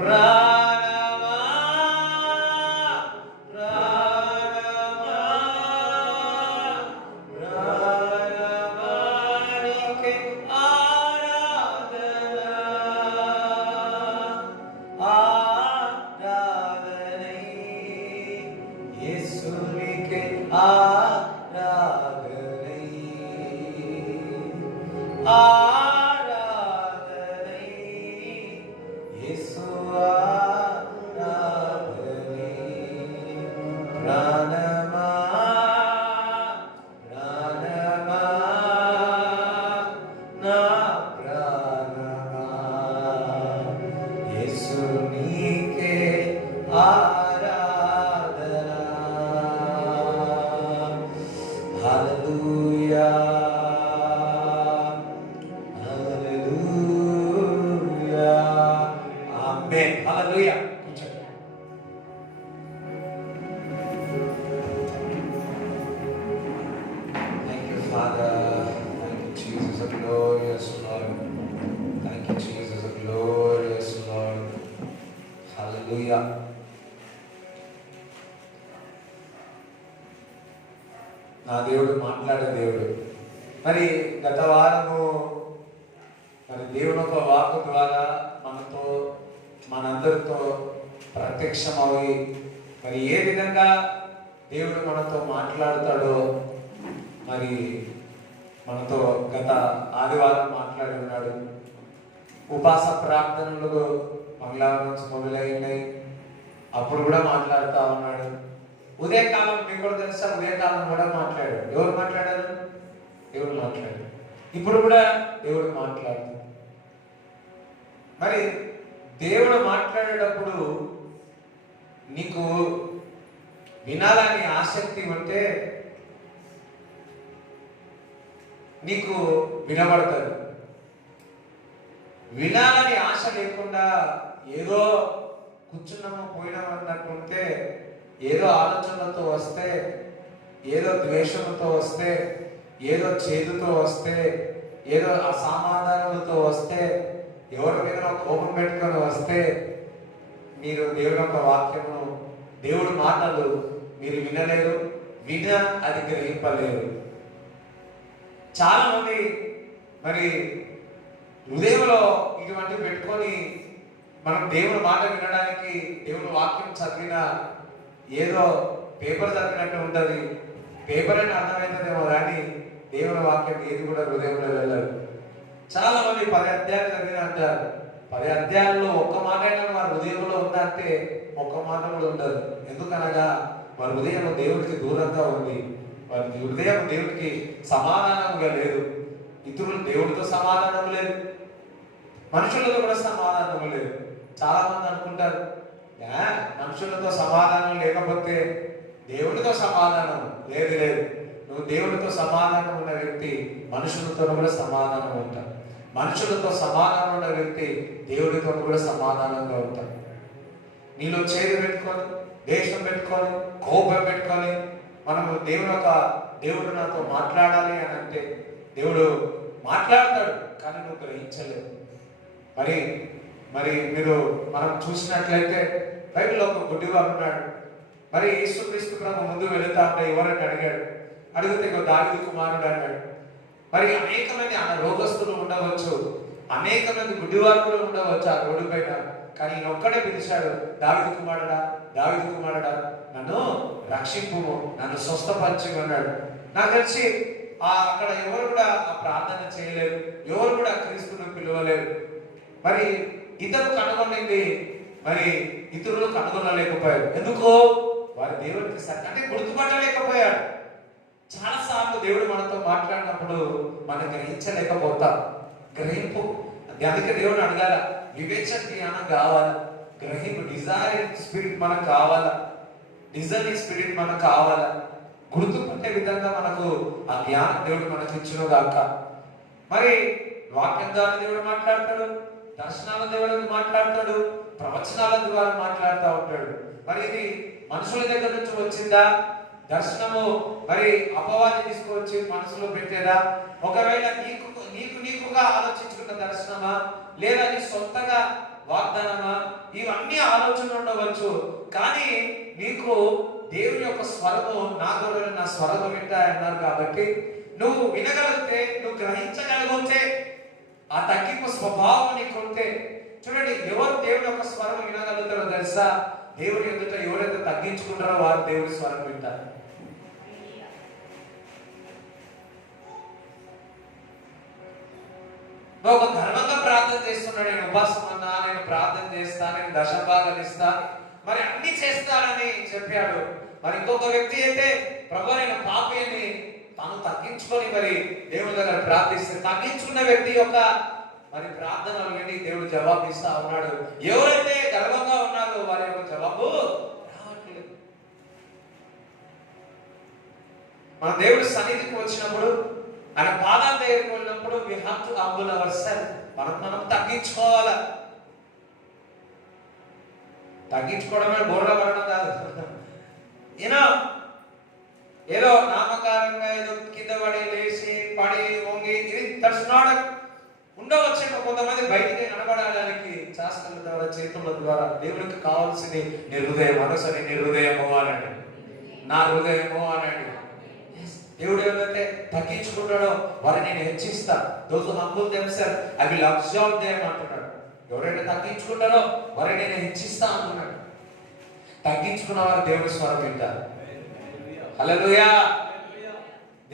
ప్రాణమా ప్రాణమా ప్రాణమా నీకే ఆరాధన ఆరాధనై యేసునికే ఆరాధనై ఆరాధనై యేసు ఆరాధనై ప్రాణమా ప్రాణమా నా ప్రాణమా యేసు నీకే ఆరాధన హల్లెలూయా హల్లెలూయా ఆమేన్ హల్లెలూయా. Thank you, Father. Thank you, Jesus, a glorious Lord. Thank you, Jesus, a glorious Lord. Hallelujah. నా దేవుడు మాట్లాడే దేవుడు. మరి గత వారము మరి దేవుని ఒక వాక్కు ద్వారా మనతో మనందరితో ప్రత్యక్షమవి మరి ఏ విధంగా దేవుడు మనతో మాట్లాడతాడో మరి మనతో గత ఆదివారం మాట్లాడి ఉన్నాడు. ఉపాస ప్రార్థనలు మంగళవారం నుంచి మొదలైనాయి, అప్పుడు కూడా మాట్లాడుతూ ఉన్నాడు. ఉదయకాలం మీకు కూడా తెలుసా, ఉదయకాలం కూడా మాట్లాడాడు. ఎవరు మాట్లాడారు? దేవుడు మాట్లాడాడు. ఇప్పుడు కూడా దేవుడు మాట్లాడుతాడు. మరి దేవుడు మాట్లాడేటప్పుడు నీకు వినాలని ఆసక్తి ఉంటే నీకు వినబడతాడు. వినాలని ఆశ లేకుండా ఏదో కూర్చున్నామో పోయినామో అన్నట్టుంటే, ఏదో ఆలోచనలతో వస్తే, ఏదో ద్వేషంతో వస్తే, ఏదో చేదుతో వస్తే, ఏదో అసమాధానాలతో వస్తే, ఎవరి మీద కోపం పెట్టుకొని వస్తే మీరు దేవుని యొక్క వాక్యమును, దేవుడి మాటలు మీరు వినలేరు, అది గ్రహింపలేరు. చాలా మంది మరి హృదయంలో ఇటువంటివి పెట్టుకొని మనం దేవుని మాట వినడానికి దేవుని వాక్యం చదివిన ఏదో పేపర్ చదివినట్టు ఉంటుంది. పేపర్ అని అర్థమవుతుందేమో కానీ దేవుని వాక్యం ఏది కూడా హృదయంలో వెళ్ళదు. చాలా మంది 10 అధ్యాయాలు చదివిన అంటారు. 10 అధ్యాయాల్లో ఒక్క మాట అయినా వారి హృదయంలో ఉందంటే ఒక్క మాట కూడా ఉండదు. ఎందుకనగా వారి హృదయం దేవుడికి దూరంగా ఉంది. వారి హృదయం దేవుడికి సమాధానంగా లేదు. ఇతరులు దేవుడితో సమాధానం లేదు, మనుషులతో కూడా సమాధానం లేదు. చాలా మంది అనుకుంటారు మనుషులతో సమాధానం లేకపోతే దేవుడితో సమాధానం లేదు. లేదు, నువ్వు దేవుడితో సమాధానం ఉన్న వ్యక్తి మనుషులతో కూడా సమాధానం ఉంటాడు. మనుషులతో సమాధానం ఉన్న వ్యక్తి దేవుడితో కూడా సమాధానంగా ఉంటాడు. నీలో చేదు పెట్టుకొని, దేశం పెట్టుకొని, కోపం పెట్టుకొని మనము దేవుడు నాతో మాట్లాడాలి అని అంటే దేవుడు మాట్లాడతాడు, కానీ నువ్వు గ్రహించలేవు. మరి మనం చూసినట్లయితే బైబిల్లో ఒక గుడ్డివాడు ఉన్నాడు. మరి యేసుక్రీస్తు ప్రభు ముందు వెళుతా ఉంటే ఎవరని అడిగాడు. అడిగితే దావీదు కుమారుడు అన్నాడు. మరి అనేక మంది రోగస్తులు ఉండవచ్చు, అనేక మంది గుడ్డివారు ఉండవచ్చు ఆ రోడ్డు పైన, కానీ ఈయన ఒక్కడే పిలిచాడు, దావీదు కుమారుడా, దావీదు కుమారుడా, నన్ను రక్షింపు, నన్ను స్వస్థపరచు అన్నాడు. నాకు తెలిసి అక్కడ ఎవరు కూడా ఆ ప్రార్థన చేయలేరు, ఎవరు కూడా క్రీస్తును పిలవలేరు. మరి ఇతరు కనుగొనింది, మరి ఇతరులు కనుగొనలేకపోయారు. ఎందుకో వారి దేవుడికి అంటే గుర్తుపట్టలేకపోయాడు. చాలా సార్లు దేవుడు మనతో మాట్లాడినప్పుడు మనం గ్రహించలేకపోతాం. గ్రహింపు అందుకే దేవుడు అడగాల, వివేచన జ్ఞానం కావాలా, గ్రహింపు డిజైర్ స్పిరిట్ మనకు కావాలా, డిజైనింగ్ స్పిరిట్ మనకు కావాలా, గుర్తుపట్టే విధంగా మనకు ఆ జ్ఞానం దేవుడు మనకు ఇచ్చిన దాక. మరి వాక్యం ద్వారా దేవుడు మాట్లాడతాడు, దర్శనాల దేవుడు మాట్లాడతాడు, ప్రవచనాల ద్వారా మాట్లాడుతూ ఉంటాడు. మరి ఇది మనుషుల దగ్గర నుంచి వచ్చిందా? దర్శనము మరి అపవాది తీసుకొచ్చి మనసులో పెట్టేదా? ఒకవేళ నీకుగా ఆలోచించుకున్న దర్శనమా, లేదా నీ సొంతగా వాగ్దానమా, ఇవన్నీ ఆలోచనలు ఉండవచ్చు. కానీ నీకు దేవుని యొక్క స్వరము, నా గొర్రెలు నా స్వరము వింటాయన్నారు కాబట్టి నువ్వు వినగలిగితే, నువ్వు గ్రహించగలిగితే, ఆ తగ్గింపు స్వభావం నీకుంటే, చూడండి ఎవరు దేవుని యొక్క స్వరం వినగలుగుతారో తెలుసా? దేవుని ఎదుట ఎవరైతే తగ్గించుకుంటారో వారు దేవుని స్వరం వింటారు. ఒక గర్వంగా ప్రార్థన చేస్తున్నాడు, నేను ఉపాసం ఉన్నా, నేను ప్రార్థన చేస్తా, నేను దశభాగాలు ఇస్తా, మరి అన్ని చేస్తానని చెప్పాడు. మరి ఇంకొక వ్యక్తి అయితే ప్రభు నేను పాపి అని తాను తగ్గించుకొని మరి దేవుని దగ్గర ప్రార్థిస్తే, తగ్గించుకున్న వ్యక్తి యొక్క మరి ప్రార్థనలు విని దేవుడు జవాబు ఇస్తా ఉన్నాడు. ఎవరైతే గర్వంగా ఉన్నారో వారి యొక్క జవాబు రావట్లేదు. మన దేవుడి సన్నిధికి వచ్చినప్పుడు, ఆయన పాదాల దగ్గరికి వెళ్ళినప్పుడు we have to humble ourselves. మనం తగ్గించుకోవాలా. తగ్గించుకోవడమే బోర్ల పడడం కాదు. ఏదో నామకారంగా ఏదో కింద పడి లేచి పడి వంగి, ఇది దట్స్ నాట్. ఉండవచ్చు కొంతమంది బయటికి కనబడడానికి శాస్త్రాల ద్వారా, చేతుల ద్వారా. దేవునికి కావాల్సింది నీ హృదయం. మనసుని నీ హృదయము అనండి, నా హృదయము అనండి. దేవుడు ఎవరైతే తగ్గించుకుంటాడో వారిని నేను హెచ్చిస్తా. Those who humble themselves I will exalt them అంటున్నాడు. ఎవరైతే తగ్గించుకుంటారో వారిని నేను హెచ్చిస్తా అంటున్నాడు. తగ్గించుకున్న వారు దేవుడి స్వరం వింటారు. హల్లెలూయా.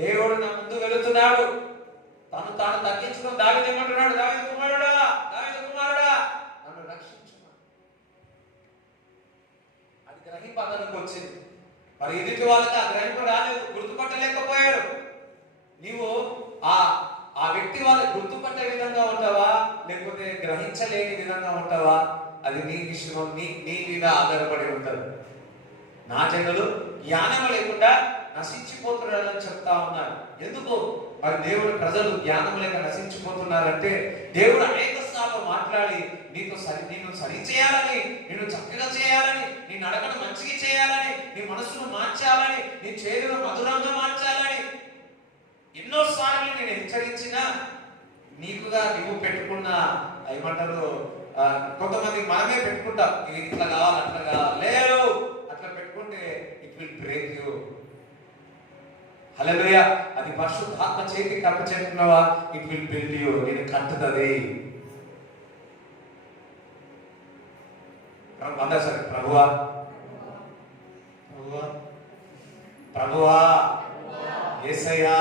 దేవుడు నా ముందు వెళుతున్నాడు, తాను తగ్గించుకుని దావీదు ఏమంటున్నాడు? దావీదు కుమారుడా, దావీదు కుమారుడా నన్ను రక్షించు. అది గ్రహింపు అతనికి వచ్చింది. మరి ఎదుటి వాళ్ళకి ఆ గ్రహింపు రాలేదు, గుర్తుపట్టలేకపోయాడు. నీవు ఆ వ్యక్తి వాళ్ళకి గుర్తుపట్టే విధంగా ఉంటావా, లేకపోతే గ్రహించలేని విధంగా ఉంటావా? అది నీ విషయం, నీ మీద ఆధారపడి ఉంటుంది. నా జనులు జ్ఞానం లేకుండా నశించిపోతున్నారని చెప్తా ఉన్నారు. ఎందుకు? మరి దేవుడు ప్రజలు జ్ఞానం లేక నశించిపోతున్నారంటే, దేవుడు అనేక సార్లు మాట్లాడి నిన్ను సరి చేయాలని, నిన్ను చక్కగా చేయాలని, నీ నడకను మంచిగా చేయాలని, నీ మనసును మార్చాలని, నీ చేతులను మధురంగా మార్చాలని ఎన్నోసార్లు నేను హెచ్చరించినా నీకుగా నువ్వు పెట్టుకున్న ఏమంటారు, కొంతమంది మనమే పెట్టుకుంటాం, ఇట్లా కావాలి అట్లా కావాలి. లేదు, అట్లా పెట్టుకుంటే ఇట్ విల్ బ్రేక్ యూ. హల్లెలూయా. అది పరిశుద్ధాత్మ చేతికి కప్పచెప్పినవా, ఇట్ విల్ బిల్డ్ యూ. నేను కట్టుతుంది. అందా సరే, ప్రభువా ప్రభువా ప్రభువా యేసయ్యా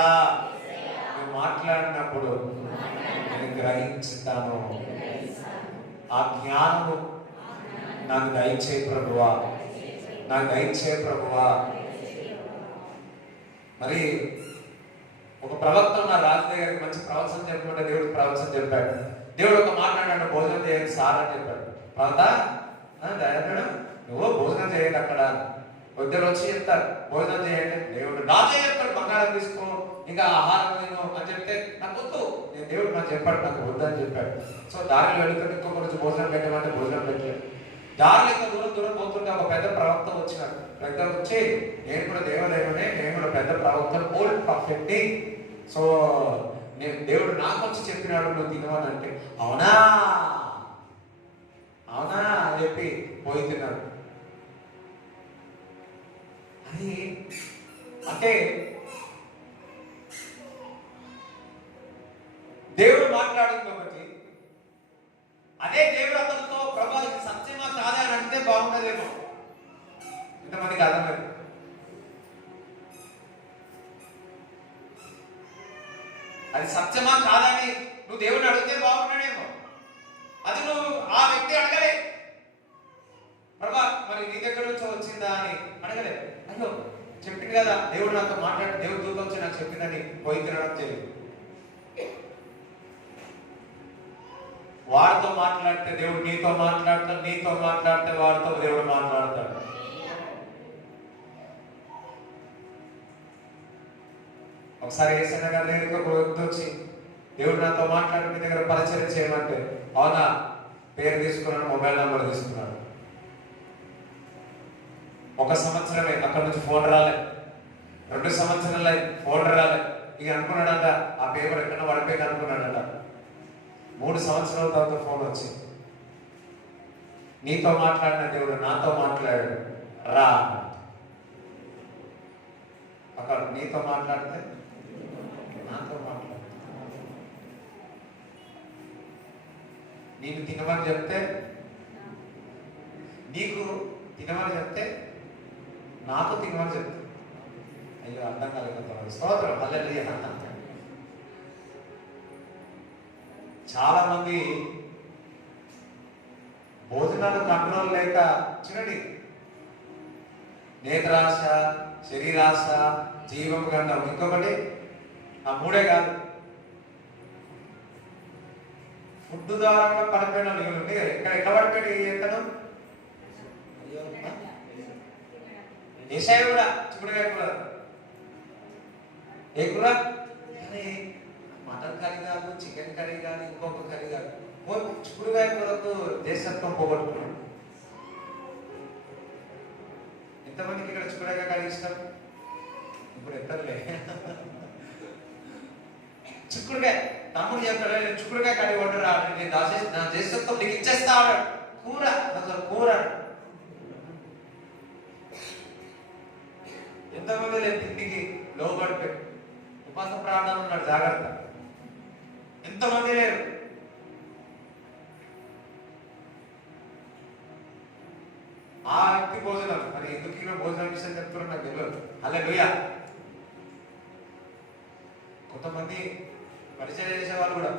నువ్వు మాట్లాడినప్పుడు నేను గ్రహించుతాను. ఆ జ్ఞానము నాకు దయచేయి ప్రభువా, నాకు దయచేయి ప్రభువా. మరి ఒక ప్రవక్త ఉన్న రాజు గారికి మంచి ప్రవచనం చెప్పమంటే దేవుడికి ప్రవచనం చెప్పాడు. దేవుడు ఒక మాట్లాడాడు, భోజనం చేయండి సార్ అని చెప్పాడు. ప్రవక్త అన్నాడు, నువ్వు భోజనం చేయండి అక్కడ, ఇద్దరు వచ్చి చెప్తారు భోజనం చేయండి. దేవుడు రాజే చెప్తాడు, బంగారం తీసుకో, ఇంకా ఆహారం నేను అని చెప్తే నాకు వద్దు, నేను దేవుడు నాకు చెప్పాడు, నాకు వద్దని చెప్పాడు. సో దారిలో వెళ్తుంటే ఇంకొక రోజు భోజనం పెట్టమంటే భోజనం పెట్టలేదు. దారిలో ఇంకా దూరం పోతుంటే ఒక పెద్ద ప్రవక్త వచ్చినాడు. పెద్ద వచ్చి, నేను కూడా దేవాలయమనే, నేను కూడా పెద్ద ప్రవక్త, ఓల్డ్ ప్రాఫెట్ని. సో నేను దేవుడు నాకు వచ్చి చెప్పినాడు నువ్వు తినవని అంటే, అవునా అవునా అని చెప్పి పోయి తిన్నాడు. అది అంటే దేవుడు మాట్లాడింది ఒకటి, అదే దేవుడు అతనితో ప్రభా ఇది సత్యమా కాదా అని అంటే బాగుండదేమో. ఇంతమందికి అర్థం. అది సత్యమా కాదని నువ్వు దేవుడిని అడిగితే బాగున్నాడేమో. అది నువ్వు ఆ వ్యక్తి అడగలే, ప్రభా మరి నీ దగ్గర నుంచి వచ్చిందా అని అడగలే. అయ్యో చెప్పింది కదా దేవుడు నాతో మాట్లాడి, దేవుడు దూతం వచ్చి నాకు చెప్పిందని పోయి తినడం తెలియదు. వాడితో మాట్లాడితే దేవుడు నీతో మాట్లాడతాడు, నీతో మాట్లాడితే వాడితో దేవుడు మాట్లాడతాడు. ఒకసారి యేసయ్య గారి దగ్గరికి ఒక వ్యక్తి వచ్చి, దేవుడు నాతో మాట్లాడి మీ దగ్గర పరిచయం చేయమంటే, అవునా పేరు తీసుకున్నాడు, మొబైల్ నెంబర్ తీసుకున్నాడు. 1 సంవత్సరమే, అక్కడ నుంచి ఫోన్ రాలే. 2 సంవత్సరాలు ఫోన్ రాలే. ఇక అనుకున్నాడంట ఆ పేపర్ ఎక్కడ పడిపోయింది అనుకున్నాడంట. 3 సంవత్సరాల తర్వాత ఫోన్ వచ్చింది. నీతో మాట్లాడిన దేవుడు నాతో మాట్లాడాడు, రా. అక్కడ నీతో మాట్లాడితే నాతో మాట్లాడు. నీకు తినమని చెప్తే, నీకు తినమని చెప్తే నాకు తినమని చెప్తే, అయ్యో అర్థం కలుగుతాం. స్తోత్రం, హల్లెలూయా. చాలా మంది భోజనాలు కంట్రోల్ లేక చూడండి, నేత్రాశ, శరీరాశ, జీవం గంధం, ఇంకొకటి ఆ మూడే కాదు, ఫుడ్ ద్వారా పడిపోయిన వాళ్ళు ఉంది. ఇక్కడ ఎట్లా పడిపోయి ఎంతను ఏసాయి కూడా చిక్కుడుకాయ కూర, ఏ కూర, మటన్ కర్రీ కాదు, చికెన్ కర్రీ కాదు, ఇంకొక కర్రీ కాదు, చిక్కుడుకాయ కూరకు దేశత్వం పోగొట్టుకున్నాడు. ఎంతమందికి ఇక్కడ చిక్కుడుకాయ కర్రీ ఇష్టం? ఇప్పుడు ఎత్తలే. చిక్కుడుకాయ తమ్ముడు చెప్తాడు, నేను చిక్కుడుకాయ కర్రీ వండరా, నేను నా దేశత్వం నీకు ఇచ్చేస్తా అన్నాడు. కూర అసలు కూర. ఎంతమంది లేదు తిండికి లోబడిపోయి ఉపాస ప్రాణాలు ఉన్నాడు, జాగ్రత్త. ఎంతమంది లేరు. ఆ వ్యక్తి భోజనం, మరి ఎందుకు భోజనం విషయం చెప్తున్నారు నాకు తెలియదు. హల్లెలూయా. కొంతమంది పరిచయం చేసే వాళ్ళు కూడా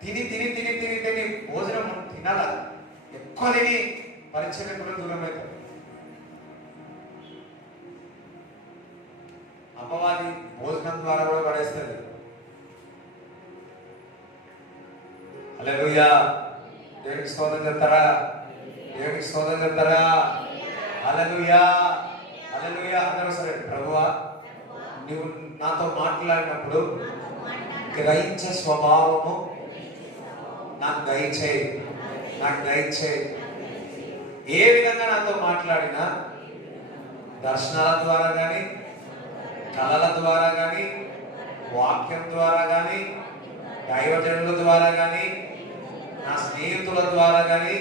తిని తిని తిని తిని తిని భోజనం తినాల, ఎక్కువ తిని పరిచయం కూడా దూరం అవుతారు. అపవాది భోజనం ద్వారా కూడా పడేస్తుంది. హల్లెలూయా. దేవునికి స్తోత్రం చెప్తారా? దేవునికి స్తోత్రం చెప్తారా? హల్లెలూయా, హల్లెలూయా. అందరూ సరే, ప్రభువా నువ్వు నాతో మాట్లాడినప్పుడు గ్రహించే స్వభావము నాకు దయచేయి, నాకు దయచేయి. ఏ విధంగా నాతో మాట్లాడినా, దర్శనాల ద్వారా కానీ, కళల ద్వారా కానీ, వాక్యం ద్వారా కానీ, దైవజనుల ద్వారా కానీ, నా స్నేహితుల ద్వారా కానీ,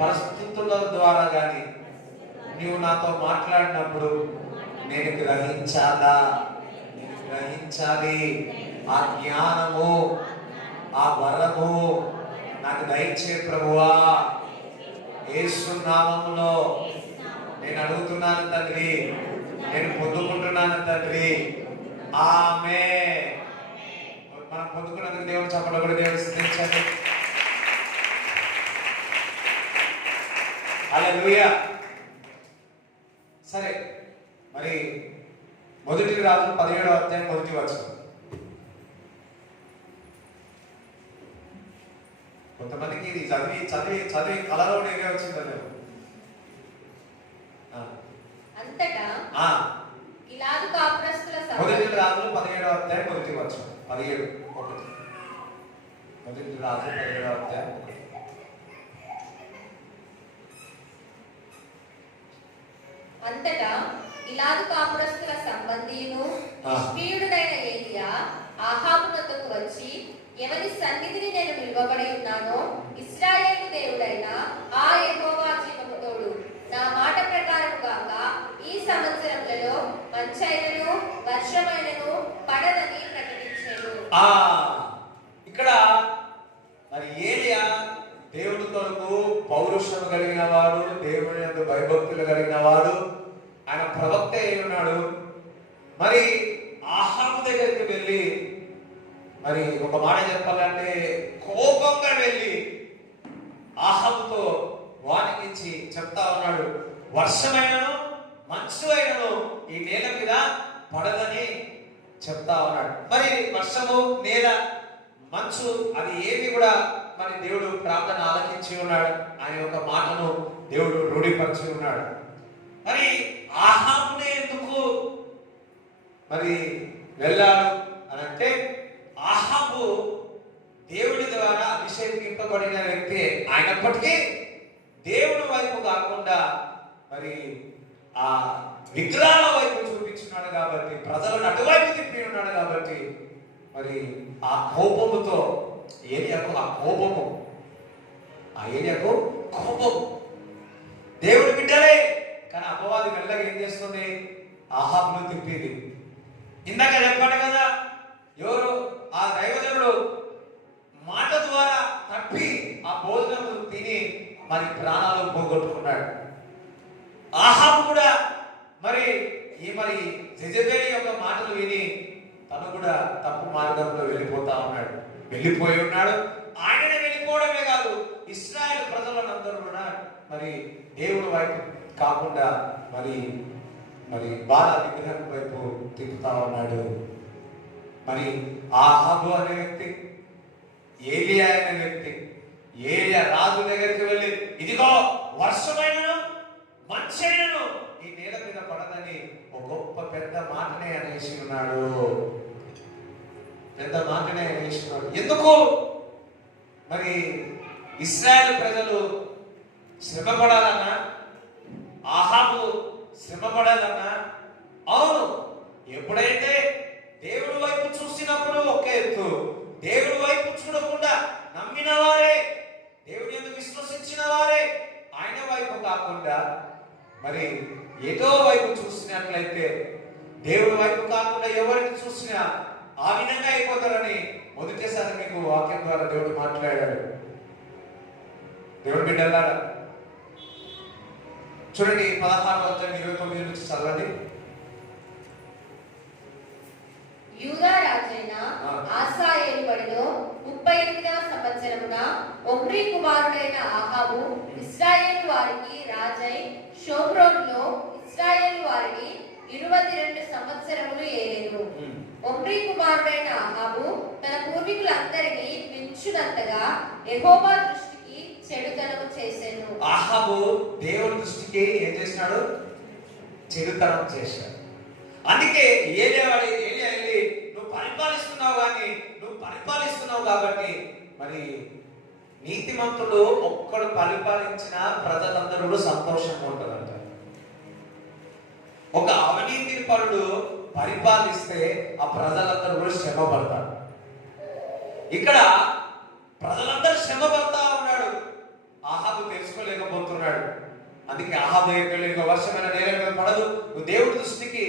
పరిస్థితుల ద్వారా కానీ నీవు నాతో మాట్లాడినప్పుడు నేను గ్రహించాలా, నేను గ్రహించాలి. ఆ జ్ఞానము, ఆ వరము నాకు దయచే ప్రభువా. యేసు నామములో నేను అడుగుతున్నాను తండ్రి, నేను పొందుకుంటున్నాను తండ్రి. ఆమేన్. మనం పొందుకున్నందుకు దేవుడు చప్పట్లు కూడా దేవుడు స్తుతించండి. హల్లెలూయా. సరే, మరి మొదటి రాజులు 17వ అధ్యాయం 1వ వచనం. కొంతమందికి ఇది చదివి చదివి చదివి కళలో నేనే వచ్చిందని. అంతటా గిలాదు కాపురస్తుల మొదటి రాజులు 17వ అధ్యాయం 1వ వచనం. 17 1. మొదటి రాజులు 17వ అధ్యాయం 1. అంతటా గిలాదు కాపురస్తుల సంబంధియును తిష్బీయుడైన ఏలీయా ఆహాబు వద్దకు వచ్చి, ఎవరి సన్నిధిని నేను నిలవబడి ఉన్నానో ఇశ్రాయేలు దేవుడైన ఆ యెహోవా జీవము తోడు, నా మాట ప్రకారం కాక ఈ సంవత్సరములలో మంచైనను వర్షమైనను పడదని ప్రకటించాడు. ఇక్కడ మరి ఏలియా దేవుడి కొరకు పౌరుషం కలిగిన వాడు, దేవుని యందు భయభక్తులు కలిగిన వాడు, ఆయన ప్రవక్త అయి ఉన్నాడు. మరి ఆహాబు దగ్గరికి వెళ్ళి, మరి ఒక మాట చెప్పాలంటే కోపంగా వెళ్ళి ఆహాబుతో వానికి చెప్తా ఉన్నాడు, వర్షమైనను మంచు అయినను ఈ నేల మీద పడదని చెప్తా ఉన్నాడు. మరి వర్షము, నేల, మంచు అది ఏది కూడా మరి దేవుడు ప్రార్థన ఆలకించి ఉన్నాడు. ఆయన యొక్క మాటను దేవుడు రూఢిపరిచి ఉన్నాడు. మరి ఆహాబునే ఎందుకు మరి వెళ్ళాడు అని అంటే, ఆహాబు దేవుడి ద్వారా అభిషేకింపబడిన వ్యక్తి అయినప్పటికీ దేవుడి వైపు కాకుండా మరి ఆ విగ్రహాల వైపు చూపించున్నాడు కాబట్టి, ప్రజలను అటువైపు తిప్పి ఉన్నాడు కాబట్టి, మరి ఆ కోపముతో ఏలియాకు ఆ కోపము ఆ ఏలియాకు కోపం. దేవుడి బిడ్డలే, కానీ అపవాది మెల్లగా ఏం చేస్తుంది? ఆహాబును తిప్పింది. ఇందాక చెప్పాడు కదా, ఎవరు ఆ దైవజనుడు మాట ద్వారా తప్పి ఆ భోజనం తిని మరి ప్రాణాలు పోగొట్టుకున్నాడు. ఆహాబు కూడా మరి జెజబెల్ యొక్క మాటలు విని తను కూడా తప్పు మార్గంలో వెళ్ళిపోతా ఉన్నాడు, వెళ్ళిపోయి ఉన్నాడు. ఆయననే వెళ్ళిపోవడమే కాదు, ఇశ్రాయేలు ప్రజలందరూ కూడా మరి దేవుడి వైపు కాకుండా మరి బాల విగ్రహం వైపు తిప్పుతా ఉన్నాడు. మరి ఆహాబు అనే వ్యక్తి, ఏలియా అనే వ్యక్తి, ఏలియా రాజు దగ్గరికి వెళ్ళి, ఇదిగో వర్షమైనను మంచైనను ఈ నేల మీద పడదని ఒక గొప్ప పెద్ద మాటనే అనేసి ఉన్నాడు. పెద్ద మాటనే అనేసి ఉన్నాడు. ఎందుకు? మరి ఇశ్రాయేల్ ప్రజలు శ్రమ పడాలన్నా, ఆహాబు శ్రమ పడాలన్నా, అవును, ఎప్పుడైతే దేవుడి వైపు చూసినప్పుడు ఒక ఎత్తు, దేవుడి వైపు చూడకుండా నమ్మిన వారే, దేవుని యందు విశ్వసించిన వారే ఆయన వైపు కాకుండా మరి ఏదో వైపు చూసినట్లయితే, దేవుడి వైపు కాకుండా ఎవరికి చూసినా ఆ విధంగా అయిపోతారని మొదటిసారి మీకు వాక్యం ద్వారా దేవుడు మాట్లాడాడు. దేవుడి బిడ్డలారా చూడండి, 16:29 నుంచి చదవండి. యూదా రాజైన ఆసా ఏలుబడిలో 38వ సంవత్సరమున ఒమ్రీ కుమారుడైన ఆహాబు ఇశ్రాయేలు వారికి రాజై షోమ్రోనులో ఇశ్రాయేలు వారిని 22 సంవత్సరములు ఏలేను. ఒమ్రీ కుమారుడైన ఆహాబు తన పూర్వీకులందరినీ మించునంతగా యెహోవా దృష్టికి చెడుతనము చేసెను. ఆహాబు దేవుని దృష్టికి ఏం చేసినాడు? చెడుతనం చేశాడు. అందుకే ఏలియా వెళ్ళి, నువ్వు పరిపాలిస్తున్నావు కాబట్టి మరి నీతిమంతుడు ఒక్కడు పరిపాలించిన ప్రజలందరూ సంతోషంగా ఉంటారంట. ఒక అవినీతి పరుడు పరిపాలిస్తే ఆ ప్రజలందరూ కూడా శ్రమ పడతారు. ఇక్కడ ప్రజలందరూ శ్రమ పడతా ఉన్నాడు, ఆహాబు తెలుసుకోలేకపోతున్నాడు. అందుకే ఆహాబు దగ్గరికి, వర్షమైన నేల మీద పడదు, నువ్వు దేవుడి దృష్టికి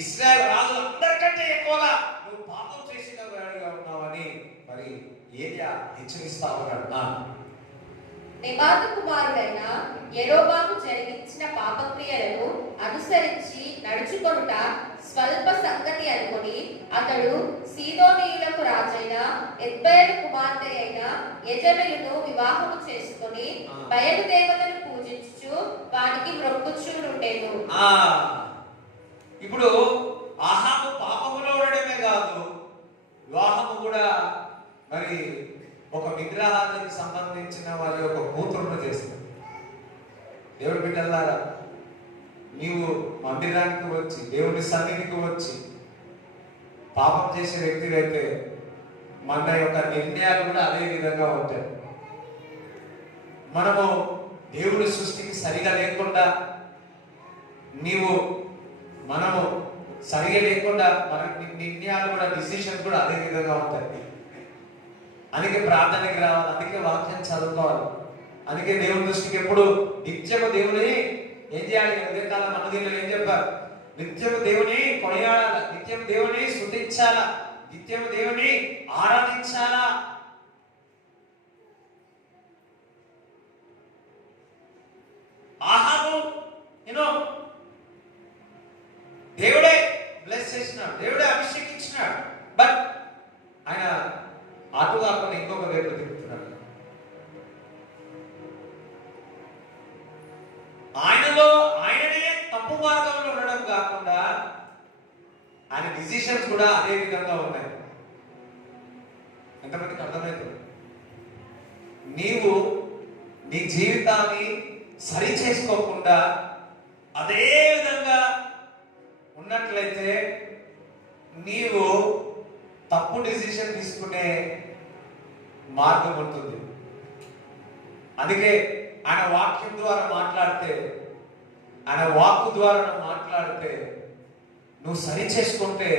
ఇశ్రాయేల్ రాజులందరికంటే ఎక్కువగా నువ్వు పాపం చేసిన వాడిగా ఉన్నావని మరి ఏలియా హెచ్చరిస్తా ఉన్నాడు. నెబాతు కుమారుడైన యెరోబాము జరిగించిన పాపక్రియలను అనుసరించి నడుచుకొనుట స్వల్ప సంగతి అనుకొని అతడు సీదోనీయులకు రాజైన ఎత్బయలు కుమార్తె అయిన యెజబెలును వివాహము చేసుకొని బయలు దేవతను పూజించుచు వానికి మొక్కుచుండెను. ఇప్పుడు ఆహాబు పాపములో ఉండడమే కాదు, వివాహము కూడా మరి ఒక విగ్రహానికి సంబంధించిన వారి యొక్క కూతురును చేస్తుంది. దేవుడి బిడ్డలారా, నీవు మందిరానికి వచ్చి దేవుని సన్నిధికి వచ్చి పాపం చేసే వ్యక్తివైతే మన యొక్క నిర్ణయాలు కూడా అదే విధంగా ఉంటాయి. మనము దేవుడి సృష్టికి సరిగా లేకుండా మనము సరిగా లేకుండా మన నిర్ణయాలు కూడా, డిసిషన్స్ కూడా అదే విధంగా ఉంటాయి. అందుకే ప్రార్థనకి రావాలి, అందుకే వాక్యం చదువుకోవాలి, అందుకే దేవుని దృష్టికి ఎప్పుడు నిత్యము దేవుని ఏం చేయాలి? ఉదయకాలం మనదీళ్ళు ఏం చెప్పారు? నిత్యము దేవుని కొనియాడాల, నిత్యము దేవుని స్తుతించాలా, నిత్యము దేవుని ఆరాధించాలా. ఆహాబు దేవుడే బ్లెస్ చేసినాడు, దేవుడే అభిషేకించినాడు. బట్ ఆయన అటు కాకుండా ఇంకొక వైపు తిరుగుతున్నాడు. ఆయననే తప్పు మార్గంలో ఉండడం కాకుండా ఆయన డిసిషన్స్ కూడా అదే విధంగా ఉన్నాయి. ఎంతమందికి అర్థమవుతుంది? నీవు నీ జీవితాన్ని సరి చేసుకోకుండా అదే విధంగా ఉన్నట్లయితే నీవు తప్పు డిసిషన్ తీసుకునే మార్గం ఉంటుంది. అందుకే ఆయన వాక్యం ద్వారా మాట్లాడితే, ఆయన వాక్కు ద్వారా మాట్లాడితే నువ్వు సరి చేసుకుంటే